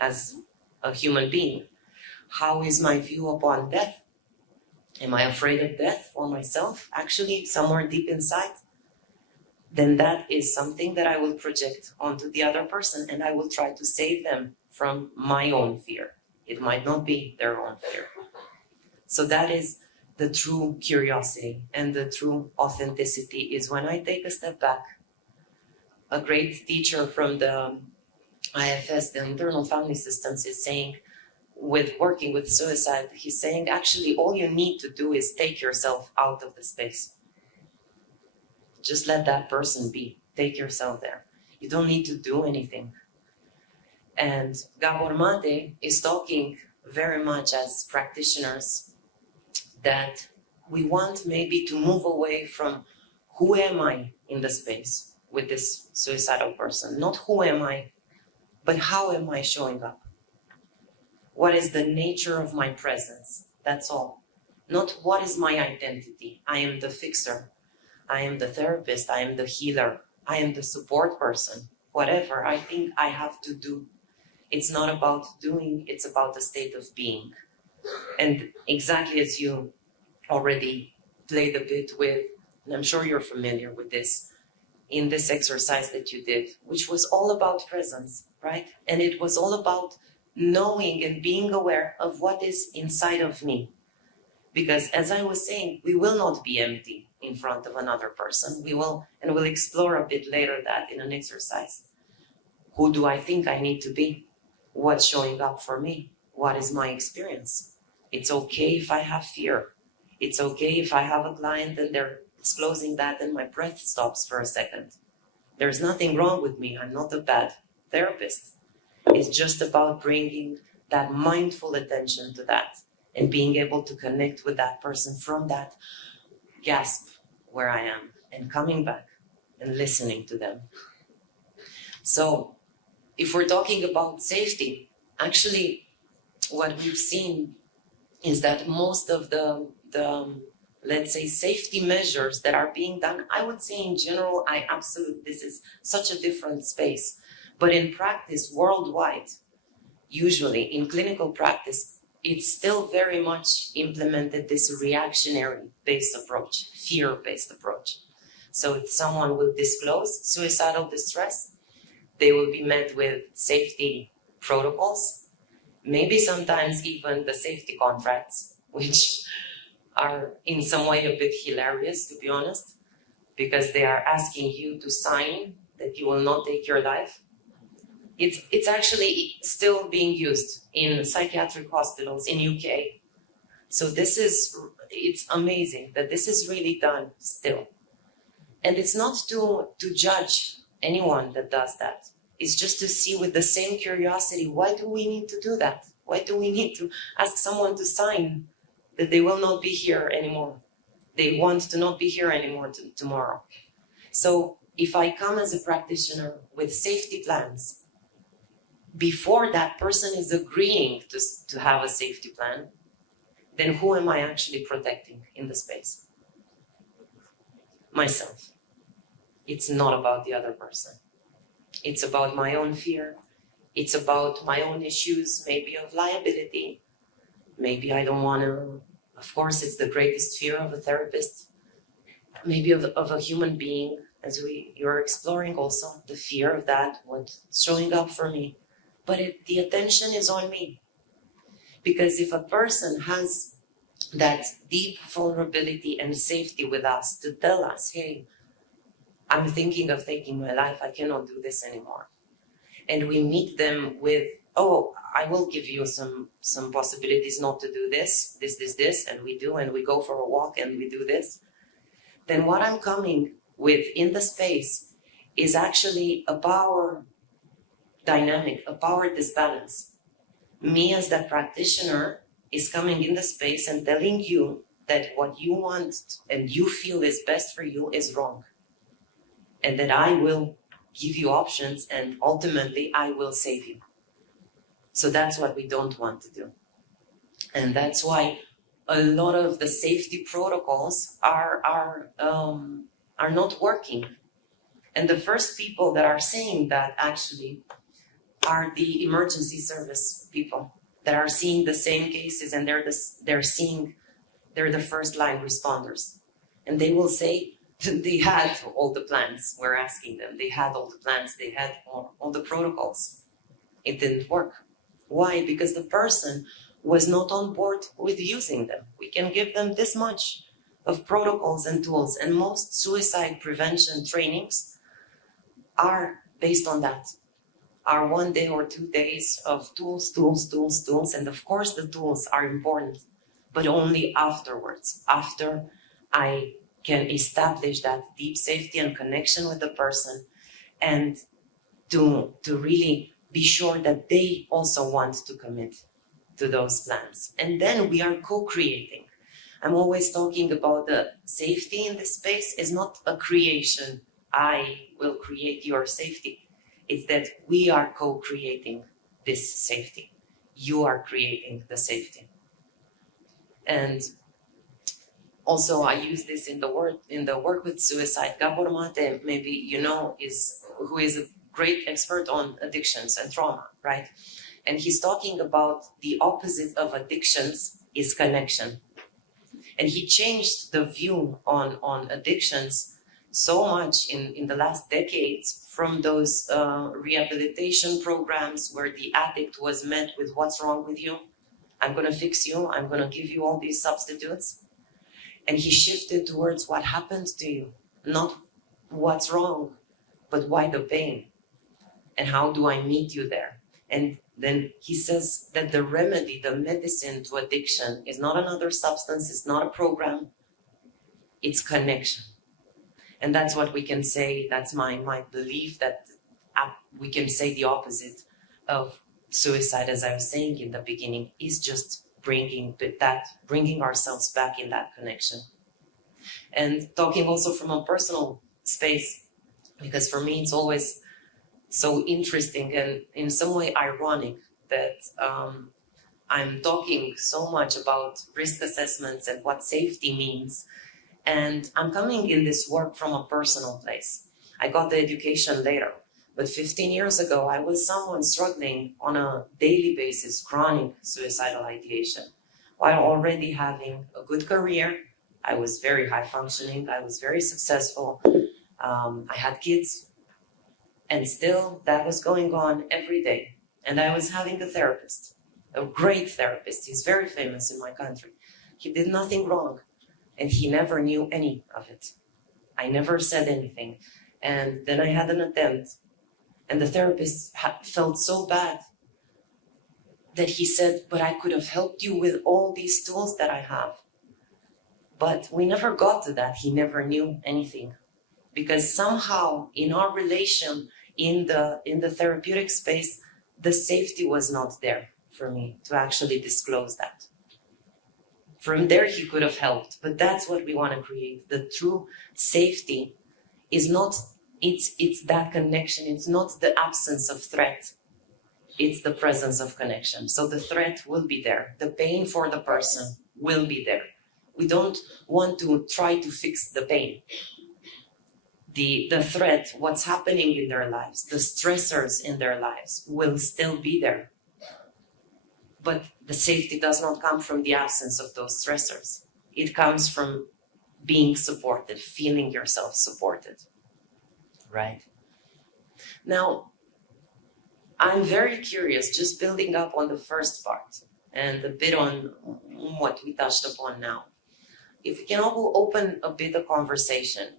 as a human being? How is my view upon death? Am I afraid of death for myself, actually, somewhere deep inside? Then that is something that I will project onto the other person, and I will try to save them from my own fear. It might not be their own fear. So that is the true curiosity, and the true authenticity is when I take a step back. A great teacher from the IFS, the Internal Family Systems, is saying, with working with suicide, he's saying, actually, all you need to do is take yourself out of the space. Just let that person be. Take yourself there. You don't need to do anything. And Gabor Mate is talking very much as practitioners that we want maybe to move away from who am I in the space with this suicidal person. Not who am I, but how am I showing up? What is the nature of my presence? That's all. Not what is my identity. I am the fixer. I am the therapist. I am the healer. I am the support person. Whatever I think I have to do. It's not about doing, it's about the state of being. And exactly as you already played a bit with, and I'm sure you're familiar with this, in this exercise that you did, which was all about presence, right? And it was all about knowing and being aware of what is inside of me. Because as I was saying, we will not be empty in front of another person. We will, and we'll explore a bit later that in an exercise. Who do I think I need to be? What's showing up for me? What is my experience? It's okay if I have fear. It's okay if I have a client and they're disclosing that and my breath stops for a second. There's nothing wrong with me. I'm not a bad therapist. It's just about bringing that mindful attention to that and being able to connect with that person from that gasp where I am and coming back and listening to them. So if we're talking about safety, actually what we've seen is that most of the let's say safety measures that are being done, I would say in general, this is such a different space. But in practice, worldwide, usually in clinical practice, it's still very much implemented this reactionary-based approach, fear-based approach. So if someone will disclose suicidal distress, they will be met with safety protocols. maybe sometimes even the safety contracts, which are in some way a bit hilarious, to be honest, because they are asking you to sign that you will not take your life. It's actually still being used in psychiatric hospitals in UK. So it's amazing that this is really done still. And it's not to judge anyone that does that. It's just to see with the same curiosity, why do we need to do that? Why do we need to ask someone to sign that they will not be here anymore? They want to not be here anymore tomorrow. So if I come as a practitioner with safety plans, before that person is agreeing to have a safety plan, then who am I actually protecting in the space? Myself. It's not about the other person. It's about my own fear. It's about my own issues, maybe of liability. Maybe I don't want to, of course, it's the greatest fear of a therapist. Maybe of a human being, as you're exploring also the fear of that, what's showing up for me. But the attention is on me. Because if a person has that deep vulnerability and safety with us to tell us, hey, I'm thinking of taking my life, I cannot do this anymore. And we meet them with, oh, I will give you some possibilities not to do this, and we do, and we go for a walk and we do this. Then what I'm coming with in the space is actually a power dynamic, a power disbalance. Me as that practitioner is coming in the space and telling you that what you want and you feel is best for you is wrong. And that I will give you options and ultimately I will save you. So that's what we don't want to do. And that's why a lot of the safety protocols are not working. And the first people that are saying that actually are the emergency service people that are seeing the same cases, and they're the first line responders. And they will say they had all the plans. We're asking them. They had all the plans. They had all the protocols. It didn't work. Why? Because the person was not on board with using them. We can give them this much of protocols and tools, and most suicide prevention trainings are based on that. Are 1 day or 2 days of tools, and of course the tools are important, but only afterwards, after I can establish that deep safety and connection with the person, and to really be sure that they also want to commit to those plans. And then we are co-creating. I'm always talking about the safety in this space is not a creation. I will create your safety. It's that we are co-creating this safety. You are creating the safety. And also I use this in the work with suicide. Gabor Mate, maybe you know, who is a great expert on addictions and trauma, right? And he's talking about the opposite of addictions is connection. And he changed the view on addictions so much in the last decades, from those rehabilitation programs where the addict was met with what's wrong with you? I'm going to fix you. I'm going to give you all these substitutes. And he shifted towards what happened to you, not what's wrong, but why the pain and how do I meet you there? And then he says that the remedy, the medicine to addiction is not another substance, it's not a program, it's connection. And that's what we can say, that's my belief, that we can say the opposite of suicide, as I was saying in the beginning, is just bringing ourselves back in that connection. And talking also from a personal space, because for me it's always so interesting and in some way ironic that I'm talking so much about risk assessments and what safety means. And I'm coming in this work from a personal place. I got the education later, but 15 years ago, I was someone struggling on a daily basis, chronic suicidal ideation, while already having a good career. I was very high functioning. I was very successful. I had kids, and still that was going on every day. And I was having a therapist, a great therapist. He's very famous in my country. He did nothing wrong, and he never knew any of it. I never said anything. And then I had an attempt, and the therapist felt so bad that he said, but I could have helped you with all these tools that I have. But we never got to that. He never knew anything. Because somehow in our relation, in the therapeutic space, the safety was not there for me to actually disclose that. From there, he could have helped, but that's what we want to create. The true safety is not, it's that connection. It's not the absence of threat. It's the presence of connection. So the threat will be there. The pain for the person will be there. We don't want to try to fix the pain. The threat, what's happening in their lives, the stressors in their lives will still be there. But the safety does not come from the absence of those stressors. It comes from being supported, feeling yourself supported, right? Now, I'm very curious, just building up on the first part and a bit on what we touched upon now. If we can all open a bit of conversation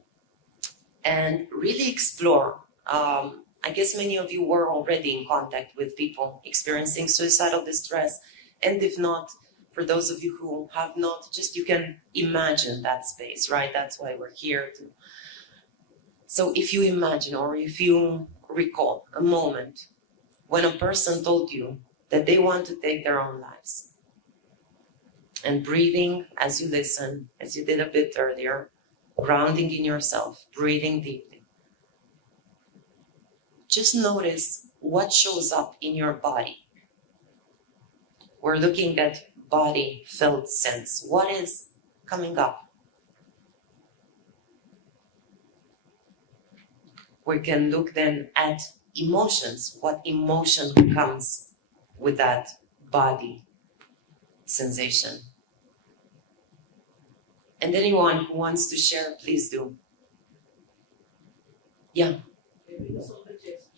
and really explore, I guess many of you were already in contact with people experiencing suicidal distress. And if not, for those of you who have not, just you can imagine that space, right? That's why we're here. So if you imagine, or if you recall a moment when a person told you that they want to take their own lives, and breathing as you listen, as you did a bit earlier, grounding in yourself, breathing deeply. Just notice what shows up in your body. We're looking at body, felt sense. What is coming up? We can look then at emotions. What emotion comes with that body sensation? And anyone who wants to share, please do. Yeah. Heaviness on the chest.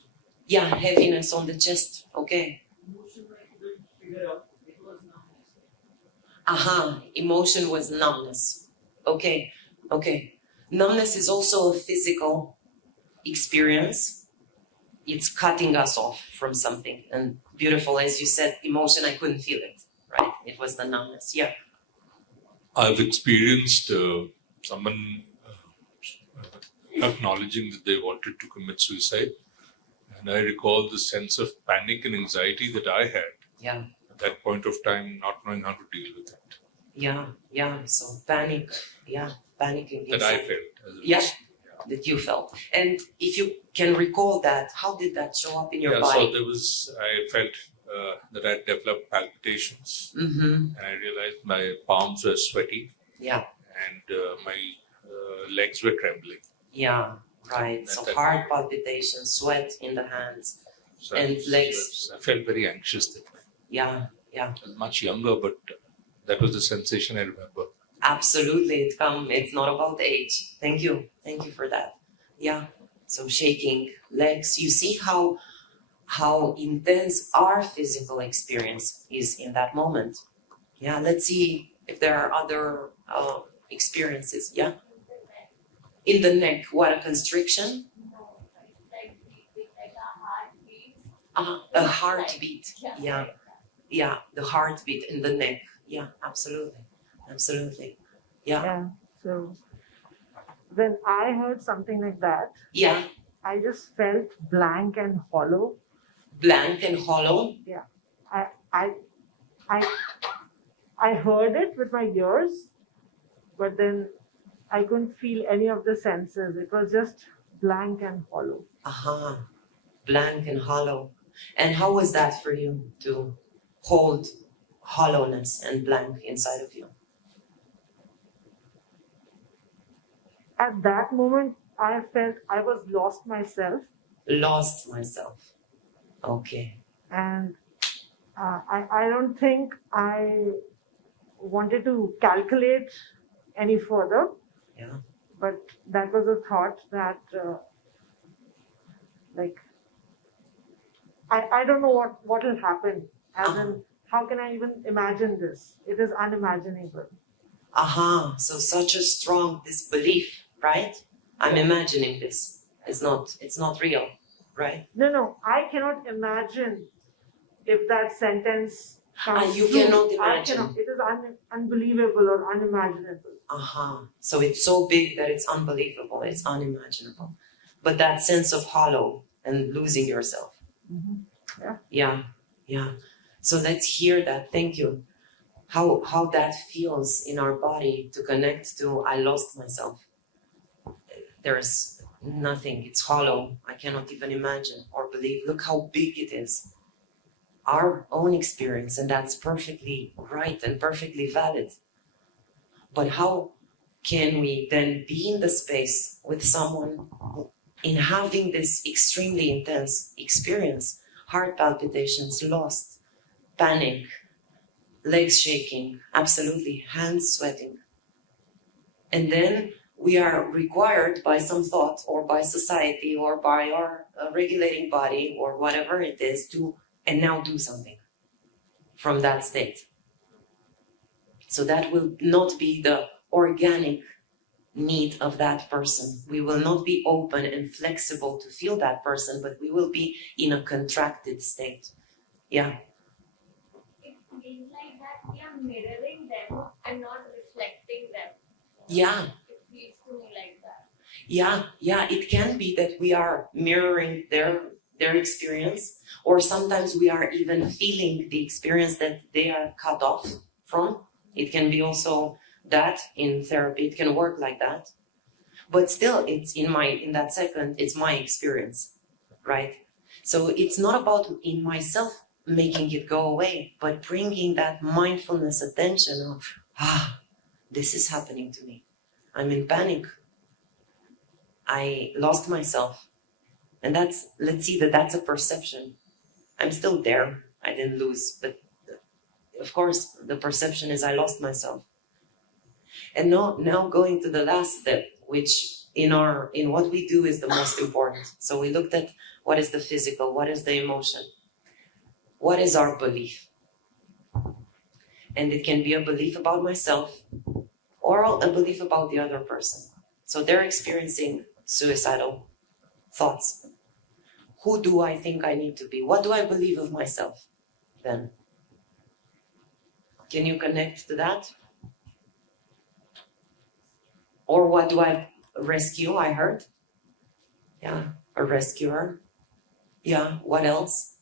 Yeah, heaviness on the chest. Okay. Emotion I couldn't figure out. It was numbness. Aha, emotion was numbness. Okay, okay. Numbness is also a physical experience. It's cutting us off from something. And beautiful, as you said, emotion, I couldn't feel it, right? It was the numbness. Yeah. I've experienced someone acknowledging that they wanted to commit suicide. And I recall the sense of panic and anxiety that I had Yeah. at that point of time, not knowing how to deal with it. Yeah, yeah. So panic, yeah, panicking. That I felt. As a Yeah, result. that you felt. And if you can recall that, how did that show up in your Yeah, body? so there was, I felt that I developed palpitations. Mm-hmm. And I realized my palms were sweaty Yeah, and my legs were trembling. yeah, right. That's So that. heart palpitation, sweat in the hands. So And legs. I felt very anxious that night. Yeah, yeah. I was much younger, but that was the sensation I remember. Absolutely. It's not about age. Thank you. Thank you for that. Yeah. So shaking legs. You see how intense our physical experience is in that moment. Yeah. Let's see if there are other experiences. Yeah. In the neck, what, a constriction? No, it's like breathing, like a heartbeat. A heartbeat. Yeah. Yeah. Yeah. The heartbeat in the neck. Yeah. Absolutely. Absolutely. Yeah. Yeah. So when I heard something like that, Yeah. I just felt blank and hollow. Blank and hollow. I heard it with my ears, but then I couldn't feel any of the senses. It was just blank and hollow. Aha. Blank and hollow. And how was that for you to hold hollowness and blank inside of you? At that moment, I felt I was lost myself, Lost myself. Okay. and I don't think I wanted to calculate any further. Yeah. But that was a thought that, I don't know what will happen. As in, How can I even imagine this? It is unimaginable. Aha, so such a strong disbelief, right? I'm imagining this. It's not real, right? No, I cannot imagine if that sentence comes You true. cannot I imagine. cannot. It is unbelievable or unimaginable. Aha, so it's so big that it's unbelievable, it's unimaginable. But that sense of hollow and losing yourself. Yeah. So let's hear that. Thank you. How that feels in our body to connect to I lost myself. There's nothing. It's hollow. I cannot even imagine or believe. Look how big it is. Our own experience, and that's perfectly right and perfectly valid. But how can we then be in the space with someone in having this extremely intense experience, heart palpitations, lost, panic, legs shaking, absolutely, hands sweating. And then we are required by some thought or by society or by our regulating body or whatever it is to, and now do something from that state. So that will not be the organic need of that person. We will not be open and flexible to feel that person, but we will be in a contracted state. Yeah. It feels like that we are mirroring them and not reflecting them. Yeah. It feels to me like that. Yeah, it can be that we are mirroring their experience, or sometimes we are even feeling the experience that they are cut off from. It can be also that in therapy, it can work like that. But still, it's in that second, it's my experience, right? So it's not about in myself making it go away, but bringing that mindfulness attention of, this is happening to me. I'm in panic. I lost myself. And let's see that's a perception. I'm still there. I didn't lose, but of course, the perception is I lost myself. And now going to the last step, which in what we do is the most important. So we looked at what is the physical, what is the emotion, what is our belief. And it can be a belief about myself or a belief about the other person. So they're experiencing suicidal thoughts. Who do I think I need to be? What do I believe of myself then? Can you connect to that? Or what do I rescue? I heard. Yeah, a rescuer. Yeah, what else?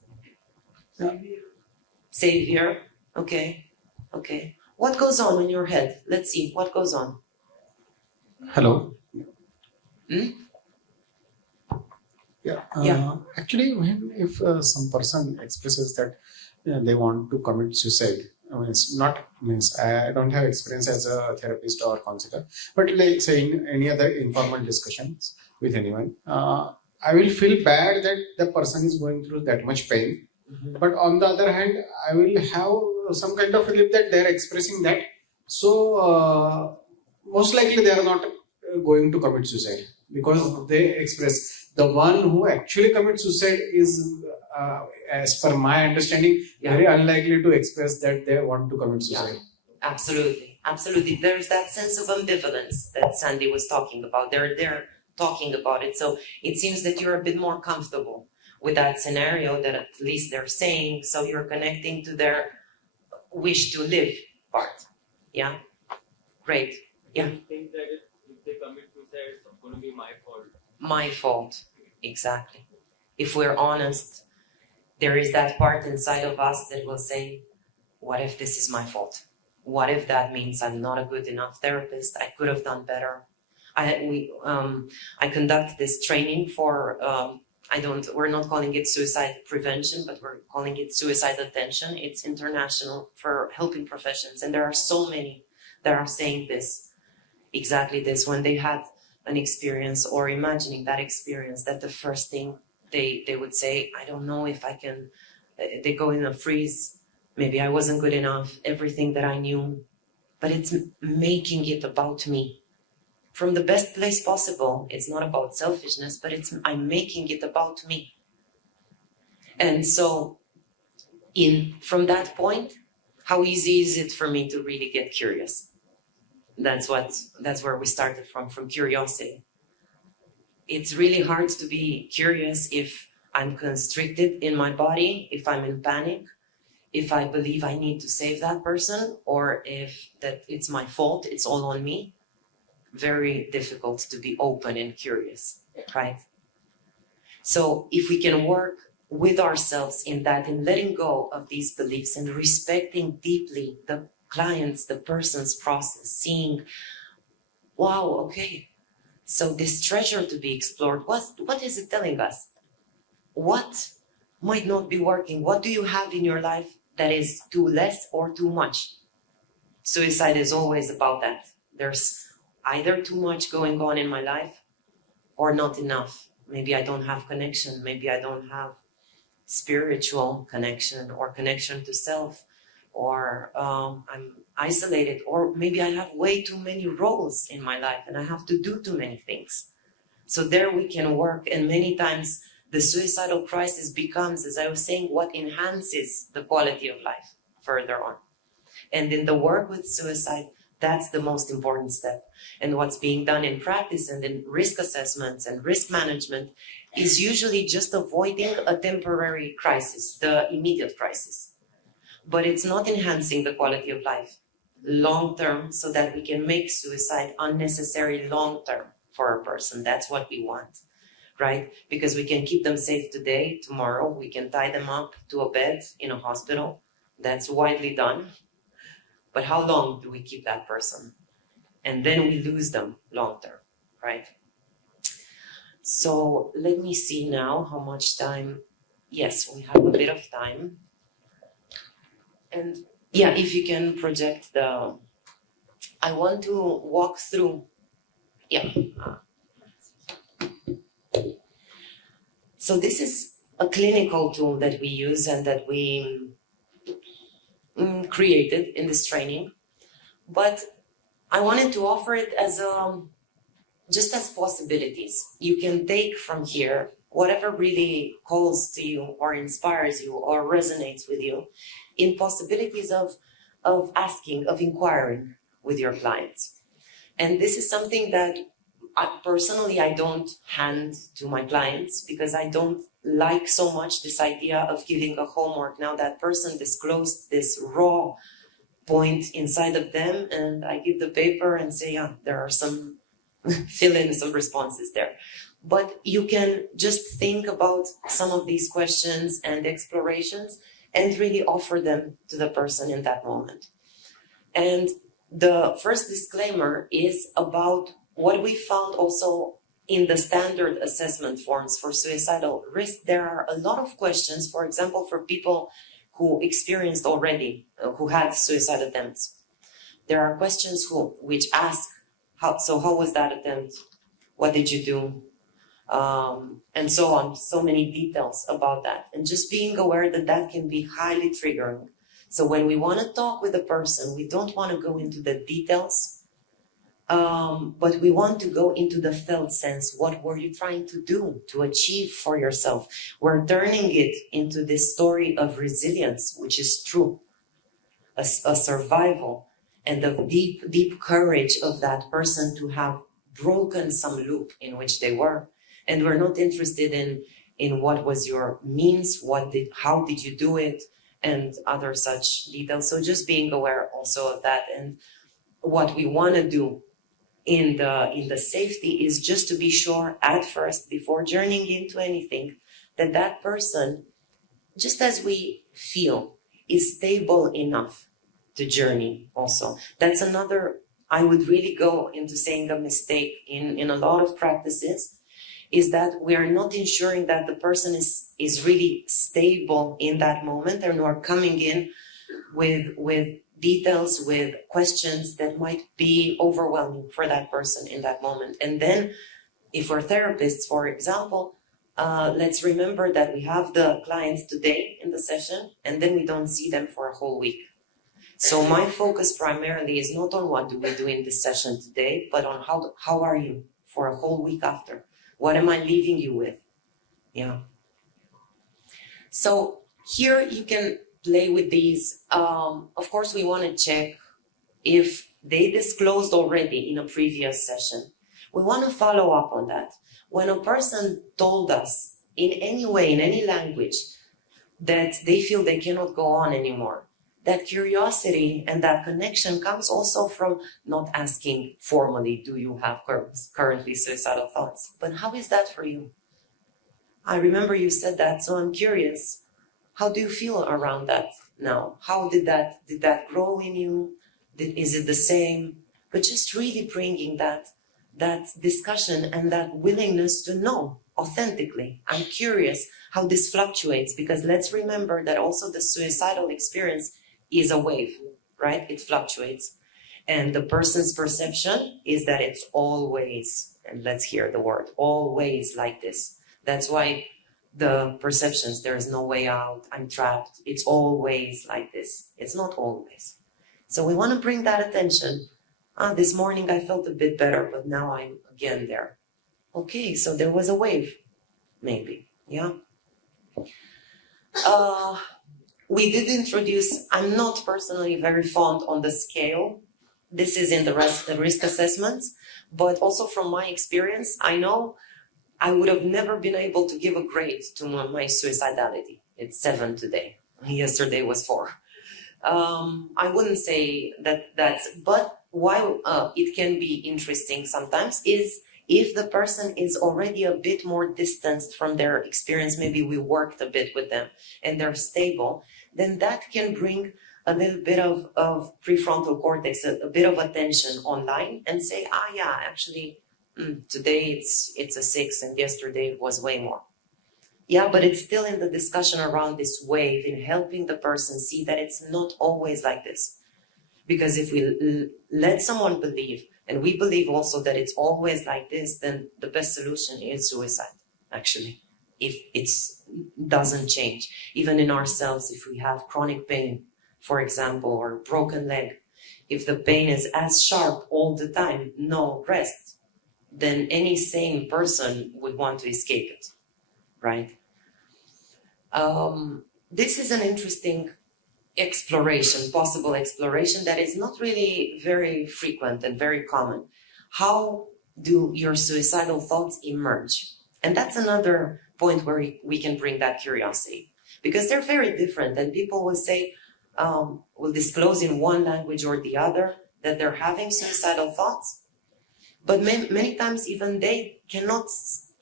Savior. Okay. What goes on in your head? Let's see, what goes on? Hello. Hmm? Yeah. Actually, if some person expresses that they want to commit suicide, I don't have experience as a therapist or counselor, but like say in any other informal discussions with anyone, I will feel bad that the person is going through that much pain. Mm-hmm. But on the other hand, I will have some kind of relief that they are expressing that. So most likely they are not going to commit suicide because they express. The one who actually commits suicide is, as per my understanding, very unlikely to express that they want to commit suicide. Yeah. Absolutely. There's that sense of ambivalence that Sandy was talking about. They're talking about it. So it seems that you're a bit more comfortable with that scenario that at least they're saying, so you're connecting to their wish to live part. Yeah? Great. Yeah? I think that if they commit suicide, it's going to be my fault. My fault. Exactly. If we're honest, there is that part inside of us that will say, what if this is my fault? What if that means I'm not a good enough therapist? I could have done better. I conduct this training for, we're not calling it suicide prevention, but we're calling it suicide attention. It's international for helping professions. And there are so many that are saying this, exactly this, when they had an experience or imagining that experience, that the first thing they would say, I don't know if I can, they go in a freeze. Maybe I wasn't good enough, everything that I knew, but it's making it about me. From the best place possible, it's not about selfishness, but I'm making it about me. And so from that point, how easy is it for me to really get curious? That's where we started from curiosity. It's really hard to be curious if I'm constricted in my body, if I'm in panic, if I believe I need to save that person, or if that it's my fault, it's all on me. Very difficult to be open and curious, right? So if we can work with ourselves in that, in letting go of these beliefs and respecting deeply the client's, the person's process, seeing, wow, okay, so this treasure to be explored, what is it telling us? What might not be working? What do you have in your life that is too less or too much? Suicide is always about that. There's either too much going on in my life or not enough. Maybe I don't have connection. Maybe I don't have spiritual connection or connection to self, or I'm isolated, or maybe I have way too many roles in my life and I have to do too many things. So there we can work, and many times the suicidal crisis becomes, as I was saying, what enhances the quality of life further on. And in the work with suicide, that's the most important step. And what's being done in practice and in risk assessments and risk management is usually just avoiding a temporary crisis, the immediate crisis. But it's not enhancing the quality of life long term, so that we can make suicide unnecessary long term for a person. That's what we want, right? Because we can keep them safe today, tomorrow we can tie them up to a bed in a hospital. That's widely done. But how long do we keep that person? And then we lose them long term, right? So let me see now how much time. Yes, we have a bit of time. And yeah, if you can project I want to walk through, yeah. So this is a clinical tool that we use and that we created in this training, but I wanted to offer it as just as possibilities. You can take from here whatever really calls to you or inspires you or resonates with you in possibilities of asking, of inquiring with your clients. And this is something that I don't hand to my clients, because I don't like so much this idea of giving a homework. Now that person disclosed this raw point inside of them, and I give the paper and say, yeah, there are some, fill in some responses there. But you can just think about some of these questions and explorations and really offer them to the person in that moment. And the first disclaimer is about what we found also in the standard assessment forms for suicidal risk. There are a lot of questions, for example, for people who experienced already, who had suicide attempts. There are questions which ask, how was that attempt? What did you do? And so on. So many details about that. And just being aware that that can be highly triggering. So when we want to talk with a person, we don't want to go into the details, but we want to go into the felt sense. What were you trying to do, to achieve for yourself? We're turning it into this story of resilience, which is true, a survival, and the deep, deep courage of that person to have broken some loop in which they were. And we're not interested in what was your means, how did you do it, and other such details. So just being aware also of that. And what we want to do in the safety is just to be sure at first, before journeying into anything, that that person, just as we feel, is stable enough to journey also. That's another, I would really go into saying a mistake in a lot of practices, is that we are not ensuring that the person is really stable in that moment, and we're coming in with details, with questions that might be overwhelming for that person in that moment. And then if we're therapists, for example, let's remember that we have the clients today in the session, and then we don't see them for a whole week. So my focus primarily is not on what do we do in this session today, but on how are you for a whole week after? What am I leaving you with? Yeah. So here you can play with these. Of course, we want to check if they disclosed already in a previous session. We want to follow up on that. When a person told us in any way, in any language, that they feel they cannot go on anymore, that curiosity and that connection comes also from not asking formally, do you have currently suicidal thoughts? But how is that for you? I remember you said that, so I'm curious. How do you feel around that now? How did that grow in you? Is it the same? But just really bringing that discussion and that willingness to know authentically. I'm curious how this fluctuates, because let's remember that also the suicidal experience is a wave, right? It fluctuates. And the person's perception is that it's always, and let's hear the word, always like this. That's why the perceptions, there is no way out, I'm trapped, it's always like this. It's not always. So we want to bring that attention. This morning I felt a bit better, but now I'm again there. Okay, so there was a wave, maybe, yeah? We did introduce, I'm not personally very fond on the scale. This is in the risk assessments, but also from my experience, I know I would have never been able to give a grade to my suicidality. It's 7 today. Yesterday was 4. I wouldn't say that's, but why it can be interesting sometimes is if the person is already a bit more distanced from their experience, maybe we worked a bit with them and they're stable, then that can bring a little bit of prefrontal cortex, a bit of attention online and say, yeah, actually, today it's a 6 and yesterday it was way more. Yeah, but it's still in the discussion around this wave, in helping the person see that it's not always like this. Because if we let someone believe, and we believe also that it's always like this, then the best solution is suicide, actually, if it doesn't change. Even in ourselves, if we have chronic pain, for example, or broken leg, if the pain is as sharp all the time, no rest, then any sane person would want to escape it, right? This is an interesting exploration, possible exploration that is not really very frequent and very common. How do your suicidal thoughts emerge? And that's another point where we can bring that curiosity, because they're very different, and people will say, will disclose in one language or the other that they're having suicidal thoughts, but many times even they cannot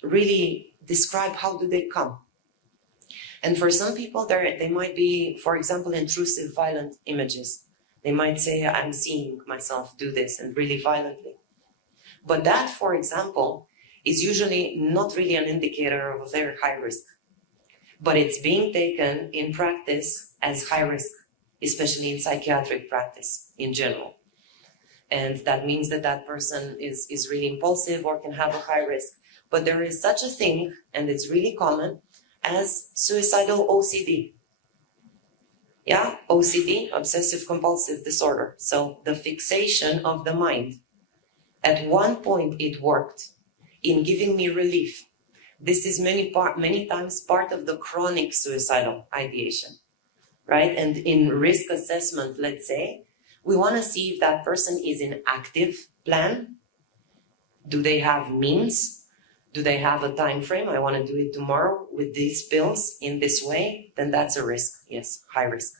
really describe how do they come. And for some people, they might be, for example, intrusive, violent images. They might say, I'm seeing myself do this, and really violently. But that, for example, is usually not really an indicator of their high risk. But it's being taken in practice as high risk, especially in psychiatric practice in general. And that means that that person is really impulsive or can have a high risk. But there is such a thing, and it's really common, as suicidal OCD. Yeah, OCD, obsessive compulsive disorder. So the fixation of the mind. At one point it worked in giving me relief. This is many times part of the chronic suicidal ideation, right? And in risk assessment, let's say, we want to see if that person is in active plan. Do they have means? Do they have a time frame? I want to do it tomorrow with these pills in this way, then that's a risk. Yes, high risk.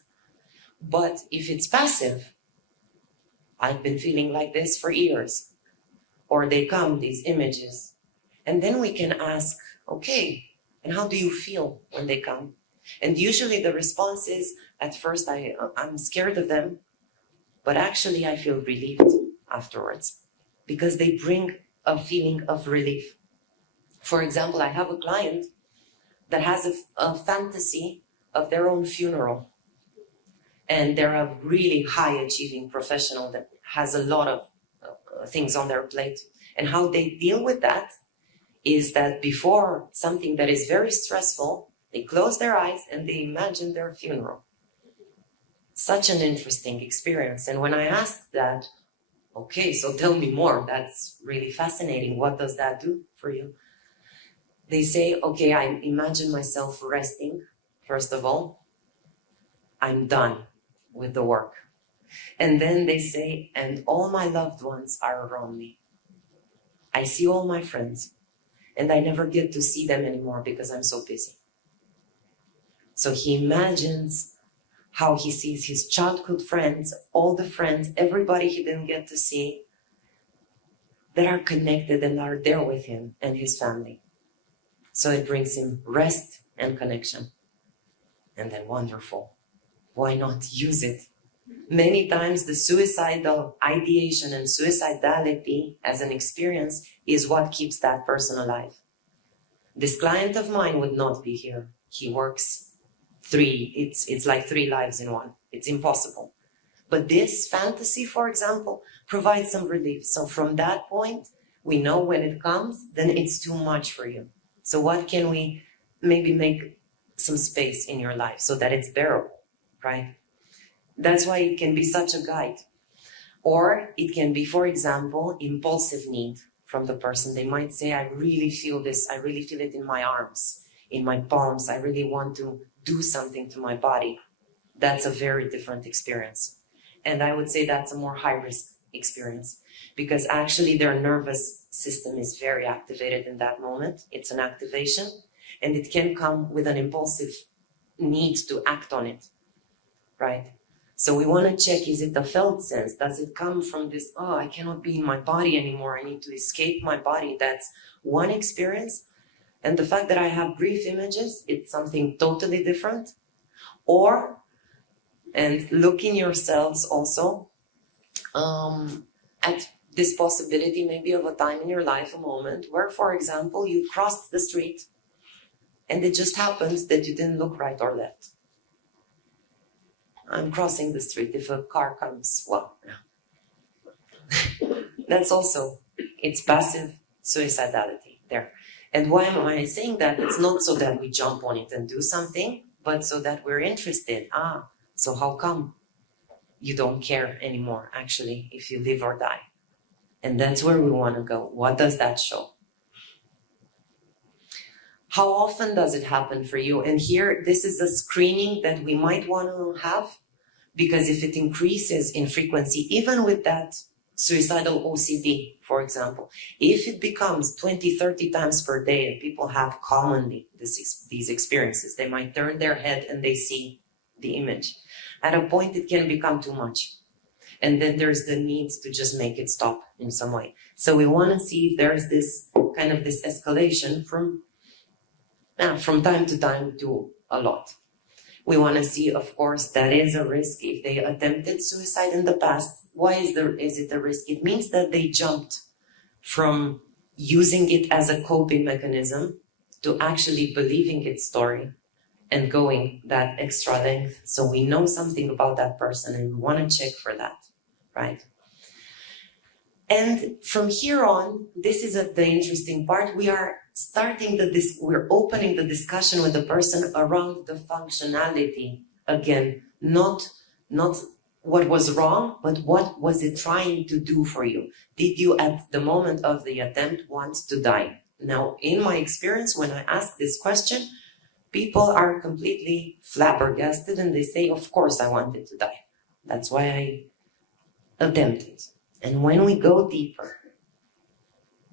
But if it's passive, I've been feeling like this for years, or they come, these images, and then we can ask, okay, and how do you feel when they come? And usually the response is, at first I'm scared of them, but actually I feel relieved afterwards, because they bring a feeling of relief. For example, I have a client that has a fantasy of their own funeral. And they're a really high achieving professional that has a lot of things on their plate. And how they deal with that is that before something that is very stressful, they close their eyes and they imagine their funeral. Such an interesting experience. And when I asked that, okay, so tell me more, that's really fascinating. What does that do for you? They say, okay, I imagine myself resting, first of all. I'm done with the work. And then they say, and all my loved ones are around me. I see all my friends, and I never get to see them anymore because I'm so busy. So he imagines how he sees his childhood friends, all the friends, everybody he didn't get to see, that are connected and are there with him and his family. So it brings him rest and connection. And then wonderful. Why not use it? Many times the suicidal ideation and suicidality as an experience is what keeps that person alive. This client of mine would not be here. He works it's like 3 lives in one. It's impossible. But this fantasy, for example, provides some relief. So from that point, we know when it comes, then it's too much for you. So what can we maybe make some space in your life so that it's bearable, right? That's why it can be such a guide. Or it can be, for example, impulsive need from the person. They might say, I really feel this. I really feel it in my arms, in my palms. I really want to do something to my body. That's a very different experience. And I would say that's a more high-risk experience because actually their nervous system is very activated in that moment. It's an activation, and it can come with an impulsive need to act on it, right? So we want to check, is it a felt sense? Does it come from this, oh, I cannot be in my body anymore. I need to escape my body. That's one experience. And the fact that I have brief images, it's something totally different. Or, and look in yourselves also at this possibility maybe of a time in your life, a moment where, for example, you crossed the street and it just happens that you didn't look right or left. I'm crossing the street. If a car comes, well, that's also, it's passive suicidality there. And why am I saying that? It's not so that we jump on it and do something, but so that we're interested. So how come you don't care anymore, actually, if you live or die? And that's where we want to go. What does that show? How often does it happen for you? And here, this is a screening that we might want to have, because if it increases in frequency, even with that suicidal OCD, for example, if it becomes 20, 30 times per day, and people have commonly these experiences, they might turn their head and they see the image. At a point, it can become too much. And then there's the need to just make it stop in some way. So we want to see if there's this kind of this escalation from time to time to a lot. We want to see, of course, that is a risk. If they attempted suicide in the past, why is it a risk? It means that they jumped from using it as a coping mechanism to actually believing its story and going that extra length. So we know something about that person and we want to check for that, right? And from here on, this is the interesting part. We are we're opening the discussion with the person around the functionality. Again, not what was wrong, but what was it trying to do for you? Did you, at the moment of the attempt, want to die? Now, in my experience, when I ask this question, people are completely flabbergasted and they say, of course I wanted to die. That's why I attempted. And when we go deeper,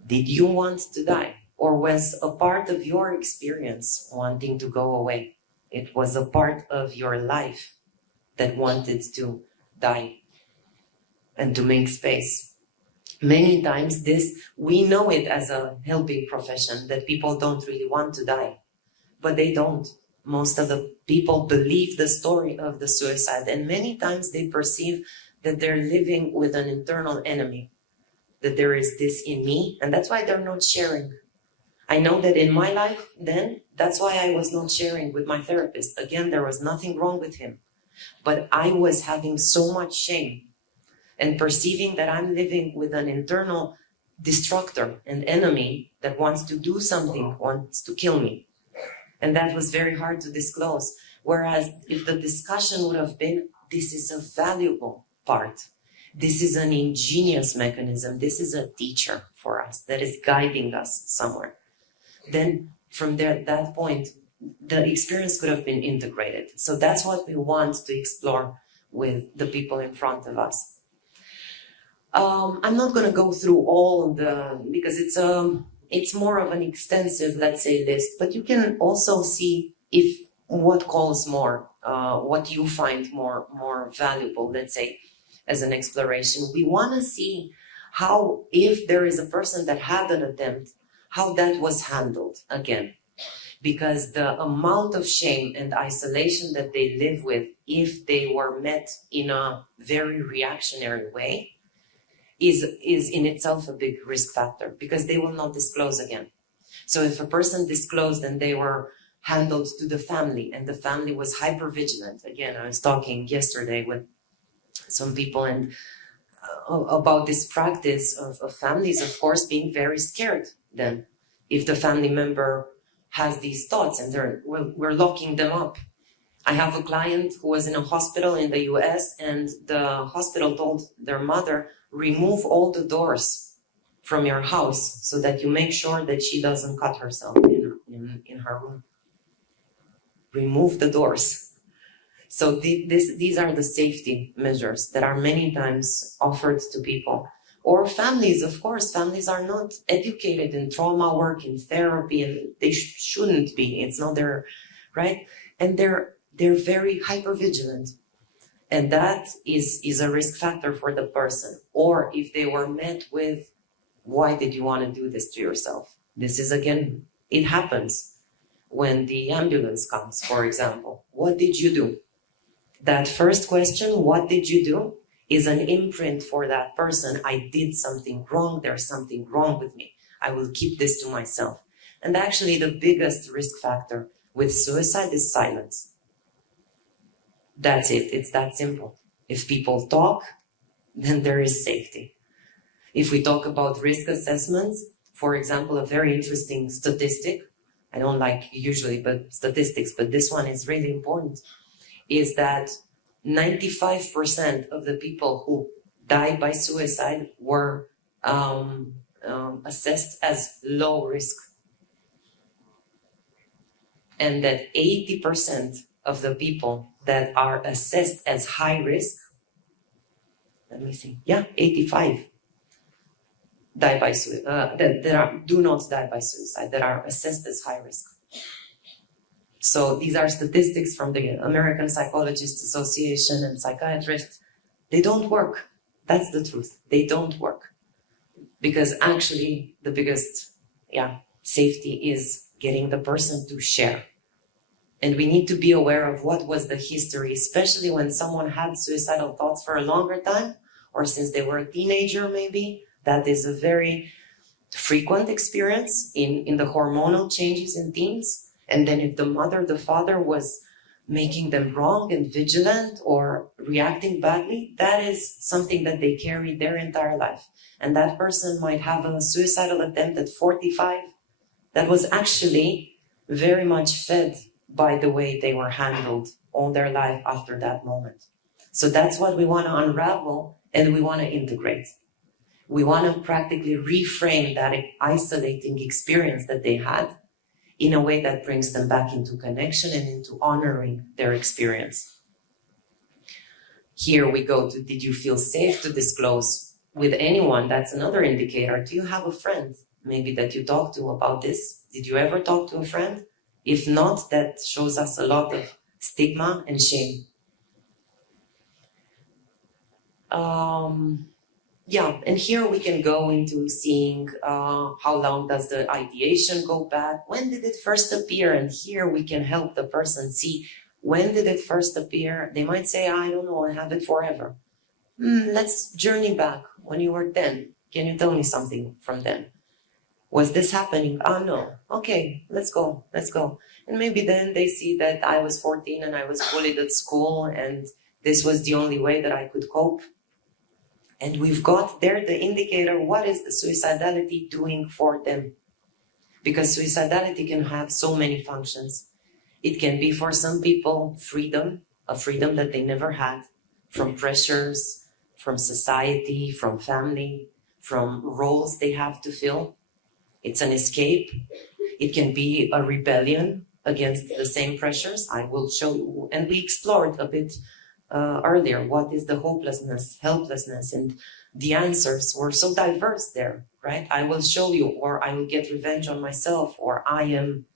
did you want to die? Or was a part of your experience wanting to go away? It was a part of your life that wanted to die and to make space. Many times we know it as a helping profession, that people don't really want to die, but they don't. Most of the people believe the story of the suicide, and many times they perceive that they're living with an internal enemy, that there is this in me, and that's why they're not sharing. I know that in my life then, that's why I was not sharing with my therapist. Again, there was nothing wrong with him, but I was having so much shame and perceiving that I'm living with an internal destructor and enemy that wants to do something, wants to kill me. And that was very hard to disclose. Whereas if the discussion would have been, this is a valuable part. This is an ingenious mechanism. This is a teacher for us that is guiding us somewhere. Then from there, at that point, the experience could have been integrated. So that's what we want to explore with the people in front of us. I'm not going to go through all of the, because it's more of an extensive, let's say, list, but you can also see if what calls more, what you find more valuable, let's say, as an exploration. We want to see how, if there is a person that had an attempt, how that was handled again. Because the amount of shame and isolation that they live with, if they were met in a very reactionary way, is in itself a big risk factor, because they will not disclose again. So if a person disclosed and they were handled to the family, and the family was hyper vigilant, again, I was talking yesterday with some people and about this practice of families, of course, being very scared then if the family member has these thoughts, and we're locking them up. I have a client who was in a hospital in the US, and the hospital told their mother, remove all the doors from your house so that you make sure that she doesn't cut herself in her room. Remove the doors. So these are the safety measures that are many times offered to people. Or families, of course, families are not educated in trauma work, in therapy, and they shouldn't be. It's not their, right? And they're very hypervigilant. And that is a risk factor for the person. Or if they were met with, why did you want to do this to yourself? This is, again, it happens when the ambulance comes, for example. What did you do? That first question, what did you do, is an imprint for that person. I did something wrong. There's something wrong with me. I will keep this to myself. And actually, the biggest risk factor with suicide is silence. That's it. It's that simple. If people talk, then there is safety. If we talk about risk assessments, for example, a very interesting statistic, I don't like usually but statistics, but this one is really important, is that 95% of the people who died by suicide were assessed as low risk. And that 80% of the people that are assessed as high risk, let me see, 85 die by suicide, do not die by suicide, that are assessed as high risk. So these are statistics from the American Psychologists Association and psychiatrists. They don't work. That's the truth. They don't work. Because actually the biggest safety is getting the person to share. And we need to be aware of what was the history, especially when someone had suicidal thoughts for a longer time, or since they were a teenager maybe. That is a very frequent experience in the hormonal changes in teens. And then if the mother, the father was making them wrong and vigilant or reacting badly, that is something that they carry their entire life. And that person might have a suicidal attempt at 45 that was actually very much fed by the way they were handled all their life after that moment. So that's what we want to unravel, and we want to integrate. We want to practically reframe that isolating experience that they had in a way that brings them back into connection and into honoring their experience. Here we go to, did you feel safe to disclose with anyone? That's another indicator. Do you have a friend maybe that you talk to about this? Did you ever talk to a friend? If not, that shows us a lot of stigma and shame. And here we can go into seeing how long does the ideation go back? When did it first appear? And here we can help the person see, when did it first appear? They might say, I don't know, I have it forever. Let's journey back when you were 10. Can you tell me something from then? Was this happening? No. Okay, let's go. And maybe then they see that I was 14 and I was bullied at school and this was the only way that I could cope. And we've got there the indicator, what is the suicidality doing for them? Because suicidality can have so many functions. It can be for some people freedom, a freedom that they never had, from pressures, from society, from family, from roles they have to fill. It's an escape. It can be a rebellion against the same pressures, I will show you. And we explored a bit earlier what is the hopelessness, helplessness, and the answers were so diverse there, right? I will show you, or I will get revenge on myself, or I am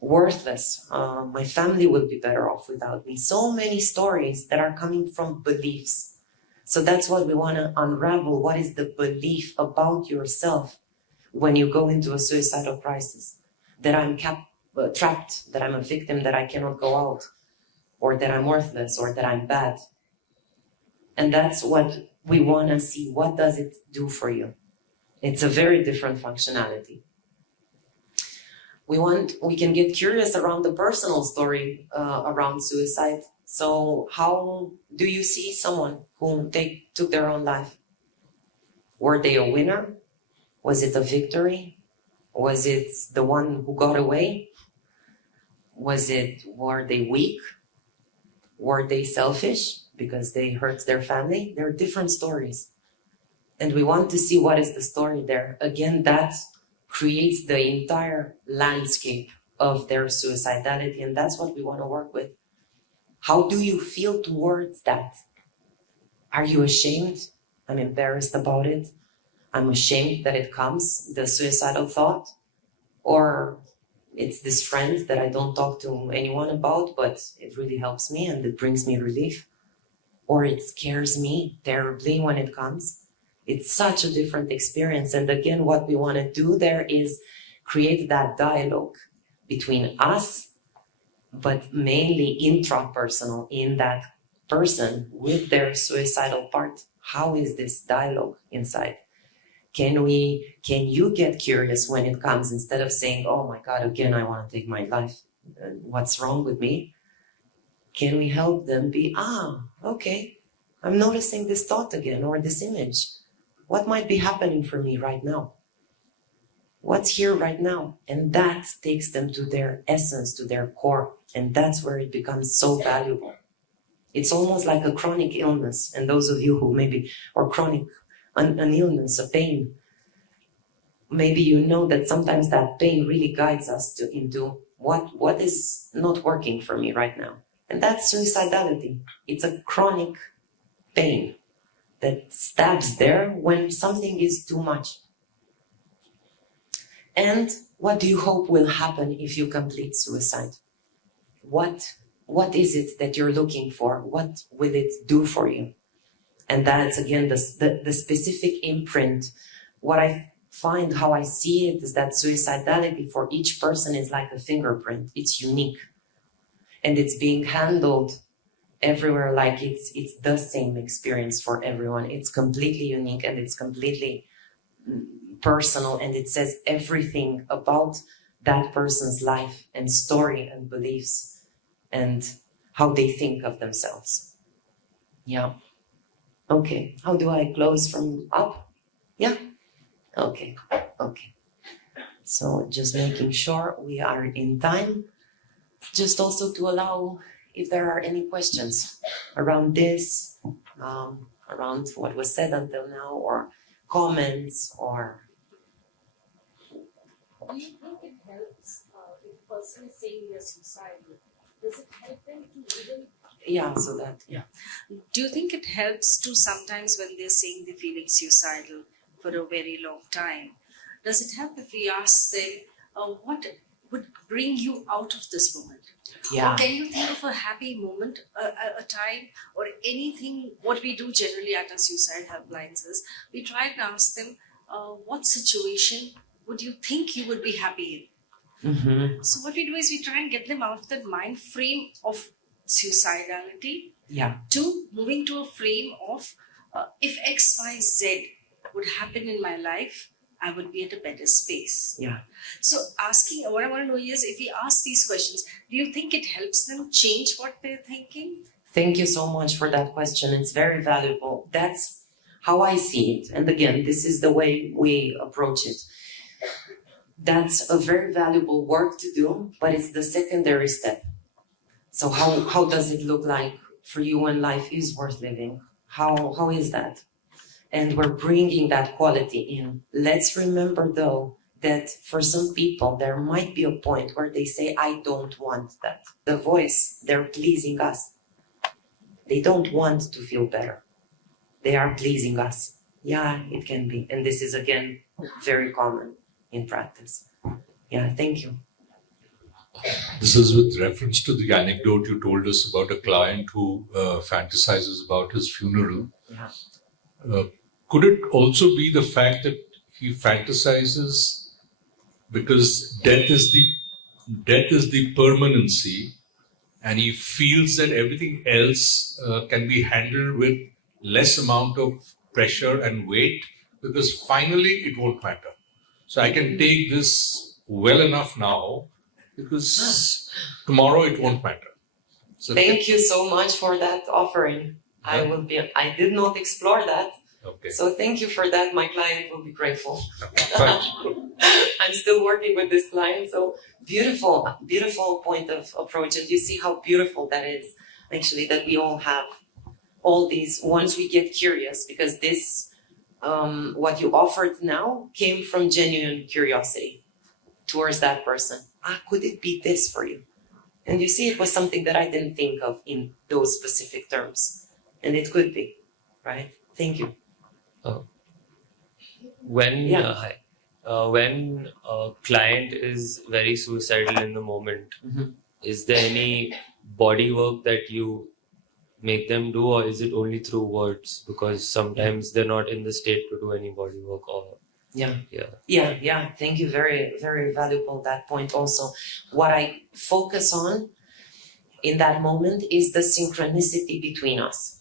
worthless. My family will be better off without me. So many stories that are coming from beliefs. So that's what we want to unravel. What is the belief about yourself when you go into a suicidal crisis? That I'm trapped, that I'm a victim, that I cannot go out, or that I'm worthless, or that I'm bad. And that's what we want to see. What does it do for you? It's a very different functionality. We can get curious around the personal story around suicide. So how do you see someone who took their own life? Were they a winner? Was it a victory? Was it the one who got away? Were they weak? Were they selfish because they hurt their family? There are different stories. And we want to see what is the story there. Again, that creates the entire landscape of their suicidality, and that's what we want to work with. How do you feel towards that? Are you ashamed? I'm embarrassed about it. I'm ashamed that it comes, the suicidal thought. Or it's this friend that I don't talk to anyone about, but it really helps me and it brings me relief. Or it scares me terribly when it comes. It's such a different experience. And again, what we want to do there is create that dialogue between us, but mainly intrapersonal in that person with their suicidal part. How is this dialogue inside? Can you get curious when it comes instead of saying, oh my God, again, I want to take my life. What's wrong with me? Can we help them be, okay, I'm noticing this thought again or this image. What might be happening for me right now? What's here right now? And that takes them to their essence, to their core. And that's where it becomes so valuable. It's almost like a chronic illness. And those of you who maybe, or chronic, an illness, a pain, maybe you know that sometimes that pain really guides us into what is not working for me right now. And that's suicidality. It's a chronic pain that stabs there when something is too much. And what do you hope will happen if you complete suicide? What is it that you're looking for? What will it do for you? And that's again the specific imprint. What I find, how I see it, is that suicidality for each person is like a fingerprint. It's unique. And it's being handled everywhere like it's the same experience for everyone. It's completely unique and it's completely personal, and it says everything about that person's life and story and beliefs and how they think of themselves. Yeah. Okay. How do I close from up? Yeah. Okay. Okay. So just making sure we are in time. Just also to allow if there are any questions around this, around what was said until now, or comments, or... Do you think it helps if a person is saying they're suicidal? Does it help them to even... Yeah, so that... Yeah. Do you think it helps to sometimes when they're saying they're feeling suicidal for a very long time? Does it help if we ask them, what would bring you out of this moment? Yeah. Or can you think of a happy moment, a time, or anything? What we do generally at our suicide helplines is we try and ask them, what situation would you think you would be happy in? Mm-hmm. So what we do is we try and get them out of that mind frame of suicidality, Yeah. to moving to a frame of if X, Y, Z would happen in my life, I would be at a better space. Yeah. So what I want to know is, if we ask these questions, do you think it helps them change what they're thinking? Thank you so much for that question. It's very valuable. That's how I see it. And again, this is the way we approach it. That's a very valuable work to do, but it's the secondary step. So how does it look like for you when life is worth living? How is that? And we're bringing that quality in. Let's remember, though, that for some people there might be a point where they say, I don't want that. The voice, they're pleasing us. They don't want to feel better. They are pleasing us. Yeah, it can be. And this is again very common in practice. Yeah, thank you. This is with reference to the anecdote you told us about a client who fantasizes about his funeral. Yeah. Could it also be the fact that he fantasizes because death is the permanency, and he feels that everything else can be handled with less amount of pressure and weight, because finally it won't matter. So I can take this well enough now, because tomorrow it won't matter. So Thank you so much for that offering. I did not explore that. Okay. So thank you for that. My client will be grateful. Thank you. I'm still working with this client. So beautiful, beautiful point of approach. And you see how beautiful that is, actually, that we all have all these, once we get curious, because this, what you offered now came from genuine curiosity towards that person. Could it be this for you? And you see, it was something that I didn't think of in those specific terms. And it could be, right? Thank you. When a client is very suicidal in the moment, is there any body work that you make them do, or is it only through words? Because sometimes they're not in the state to do any body work. Or Yeah. Thank you. Very, very valuable, that point also. What I focus on in that moment is the synchronicity between us.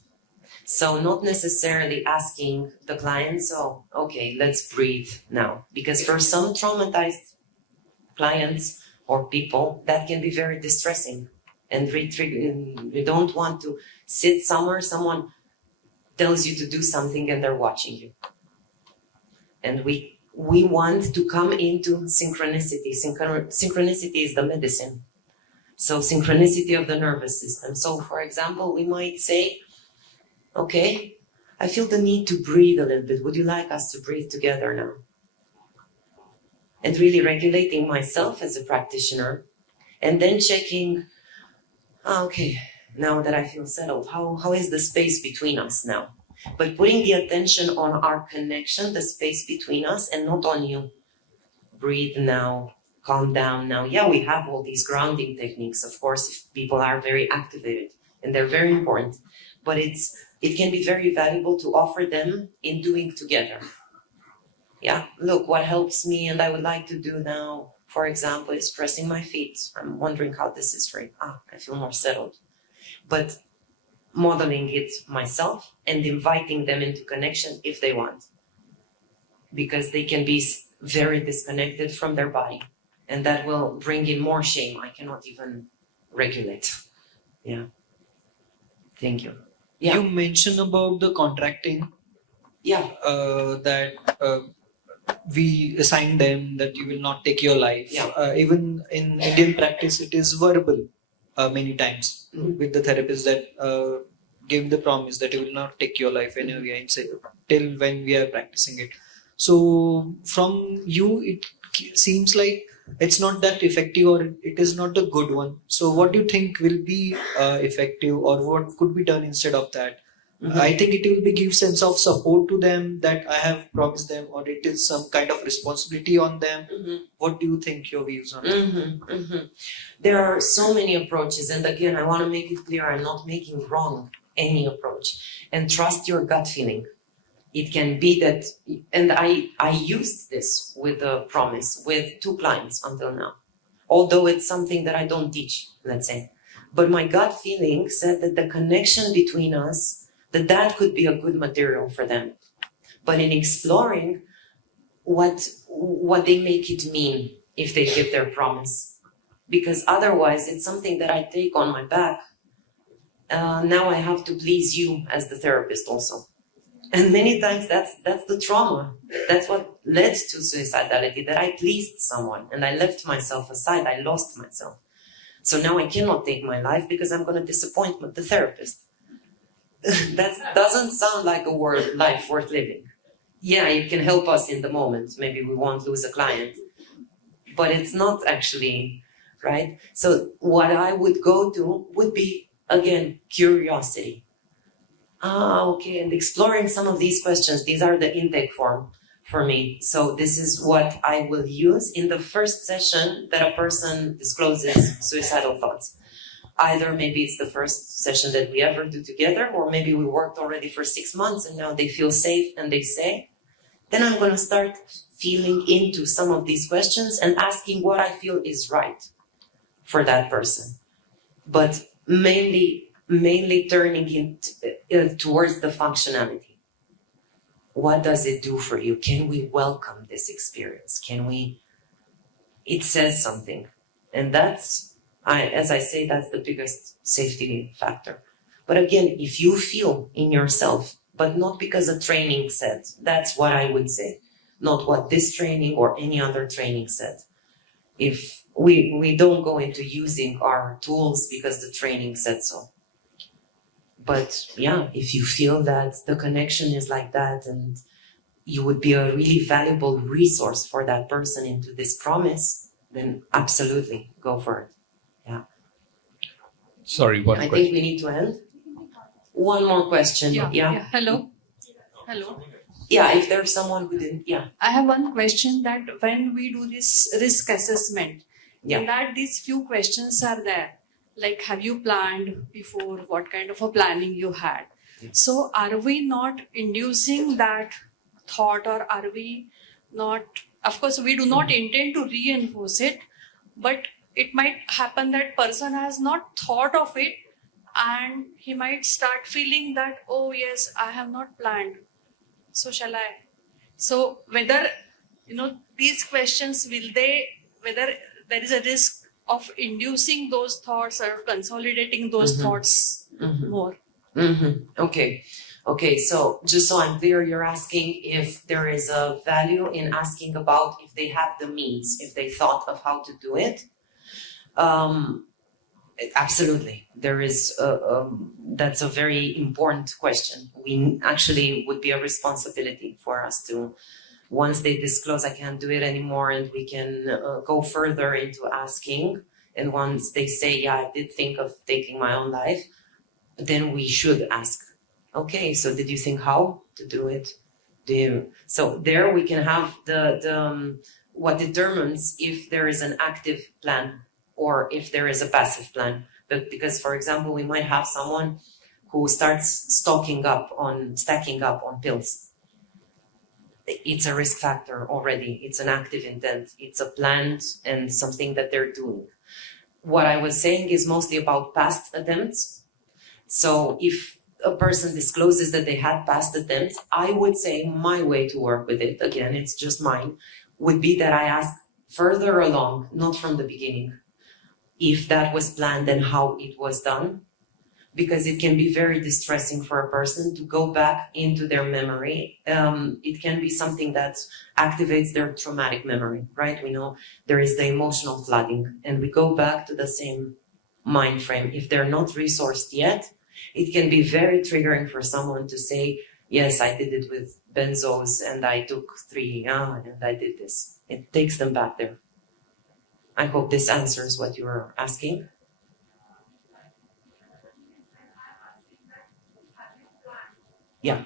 So not necessarily asking the client, so, okay, let's breathe now. Because for some traumatized clients or people, that can be very distressing and re-triggering. You don't want to sit somewhere, someone tells you to do something and they're watching you. And we want to come into synchronicity. Synchronicity is the medicine. So synchronicity of the nervous system. So for example, we might say, okay, I feel the need to breathe a little bit. Would you like us to breathe together now? And really regulating myself as a practitioner, and then checking, okay, now that I feel settled, how is the space between us now? But putting the attention on our connection, the space between us, and not on you. Breathe now, calm down now. Yeah, we have all these grounding techniques, of course, if people are very activated, and they're very important. But it can be very valuable to offer them in doing together. Yeah, look, what helps me and I would like to do now, for example, is pressing my feet. I'm wondering how this is for you. I feel more settled. But modeling it myself and inviting them into connection if they want. Because they can be very disconnected from their body. And that will bring in more shame. I cannot even regulate. Yeah. Thank you. Yeah. You mentioned about the contracting. Yeah. That we assign them that you will not take your life. Yeah. Even in Indian practice, it is verbal many times with the therapist that give the promise that you will not take your life anyway till when we are practicing it. So from you, it seems like it's not that effective, or it is not a good one. So what do you think will be effective, or what could be done instead of that? I think it will be give sense of support to them that I have promised them, or it is some kind of responsibility on them. What do you think your views on that? There are so many approaches, and again, I want to make it clear, I'm not making wrong any approach. And trust your gut feeling. It can be that, and I used this with a promise with 2 clients until now, although it's something that I don't teach, let's say. But my gut feeling said that the connection between us, that could be a good material for them. But in exploring what they make it mean if they give their promise, because otherwise it's something that I take on my back. Now I have to please you as the therapist also. And many times that's the trauma. That's what led to suicidality, that I pleased someone and I left myself aside. I lost myself. So now I cannot take my life because I'm going to disappoint the therapist. That doesn't sound like a life worth living. Yeah, it can help us in the moment. Maybe we won't lose a client. but it's not actually, right? So what I would go to would be, again, curiosity. Okay, and exploring some of these questions. These are the intake form for me. So this is what I will use in the first session that a person discloses suicidal thoughts. Either maybe it's the first session that we ever do together, or maybe we worked already for 6 months and now they feel safe and they say, then I'm going to start feeling into some of these questions and asking what I feel is right for that person. But mainly turning it towards the functionality. What does it do for you? Can we welcome this experience? It says something. And as I say, that's the biggest safety factor. But again, if you feel in yourself, but not because a training said, that's what I would say, not what this training or any other training said. If we don't go into using our tools because the training said so. But yeah, if you feel that the connection is like that and you would be a really valuable resource for that person into this promise, then absolutely go for it. Yeah. Sorry, one I question. think we need to end. One more question. Yeah. Hello. Yeah, if there's someone who didn't, yeah. I have one question that when we do this risk assessment, Yeah. in that these few questions are there. Like, have you planned before? What kind of a planning you had? Yeah. So are we not inducing that thought, or are we not, of course, we do not intend to reinforce it, but it might happen that person has not thought of it and he might start feeling that, oh yes, I have not planned. So shall I? So whether, these questions, whether there is a risk of inducing those thoughts or consolidating those thoughts more. Okay, so just so I'm clear, you're asking if there is a value in asking about if they have the means, if they thought of how to do it. Absolutely, there is. That's a very important question. We actually would be a responsibility for us to, once they disclose I can't do it anymore, and we can go further into asking. And once they say, yeah, I did think of taking my own life, then we should ask, okay, so did you think how to do it? So there we can have the what determines if there is an active plan or if there is a passive plan. But because, for example, we might have someone who starts stacking up on pills. It's a risk factor already. It's an active intent. It's a plan and something that they're doing. What I was saying is mostly about past attempts. So if a person discloses that they had past attempts, I would say my way to work with it, again, it's just mine, would be that I ask further along, not from the beginning, if that was planned and how it was done, because it can be very distressing for a person to go back into their memory. It can be something that activates their traumatic memory, right? We know there is the emotional flooding, and we go back to the same mind frame. If they're not resourced yet, it can be very triggering for someone to say, yes, I did it with benzos and I took 3 and I did this. It takes them back there. I hope this answers what you were asking. Yeah. And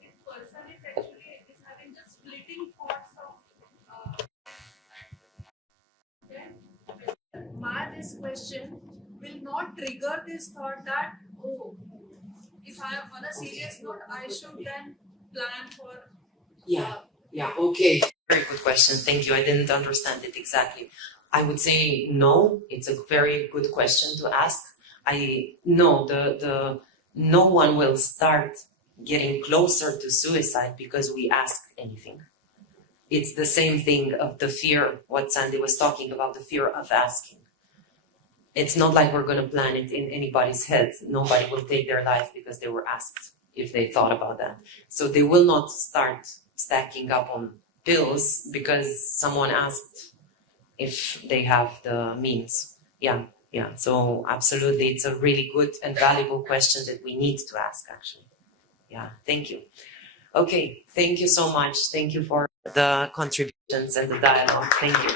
if person is actually having just fleeting thoughts of then this question will not trigger this thought that, oh, if I am on a serious note, I should then plan for Okay. Very good question. Thank you. I didn't understand it exactly. I would say no. It's a very good question to ask. No one will start getting closer to suicide because we ask anything. It's the same thing of the fear, what Sandy was talking about, the fear of asking. It's not like we're going to plan it in anybody's head. Nobody will take their life because they were asked if they thought about that. So they will not start stacking up on pills because someone asked if they have the means. Yeah. So absolutely, it's a really good and valuable question that we need to ask, actually. Yeah, thank you. Okay, thank you so much. Thank you for the contributions and the dialogue. Thank you.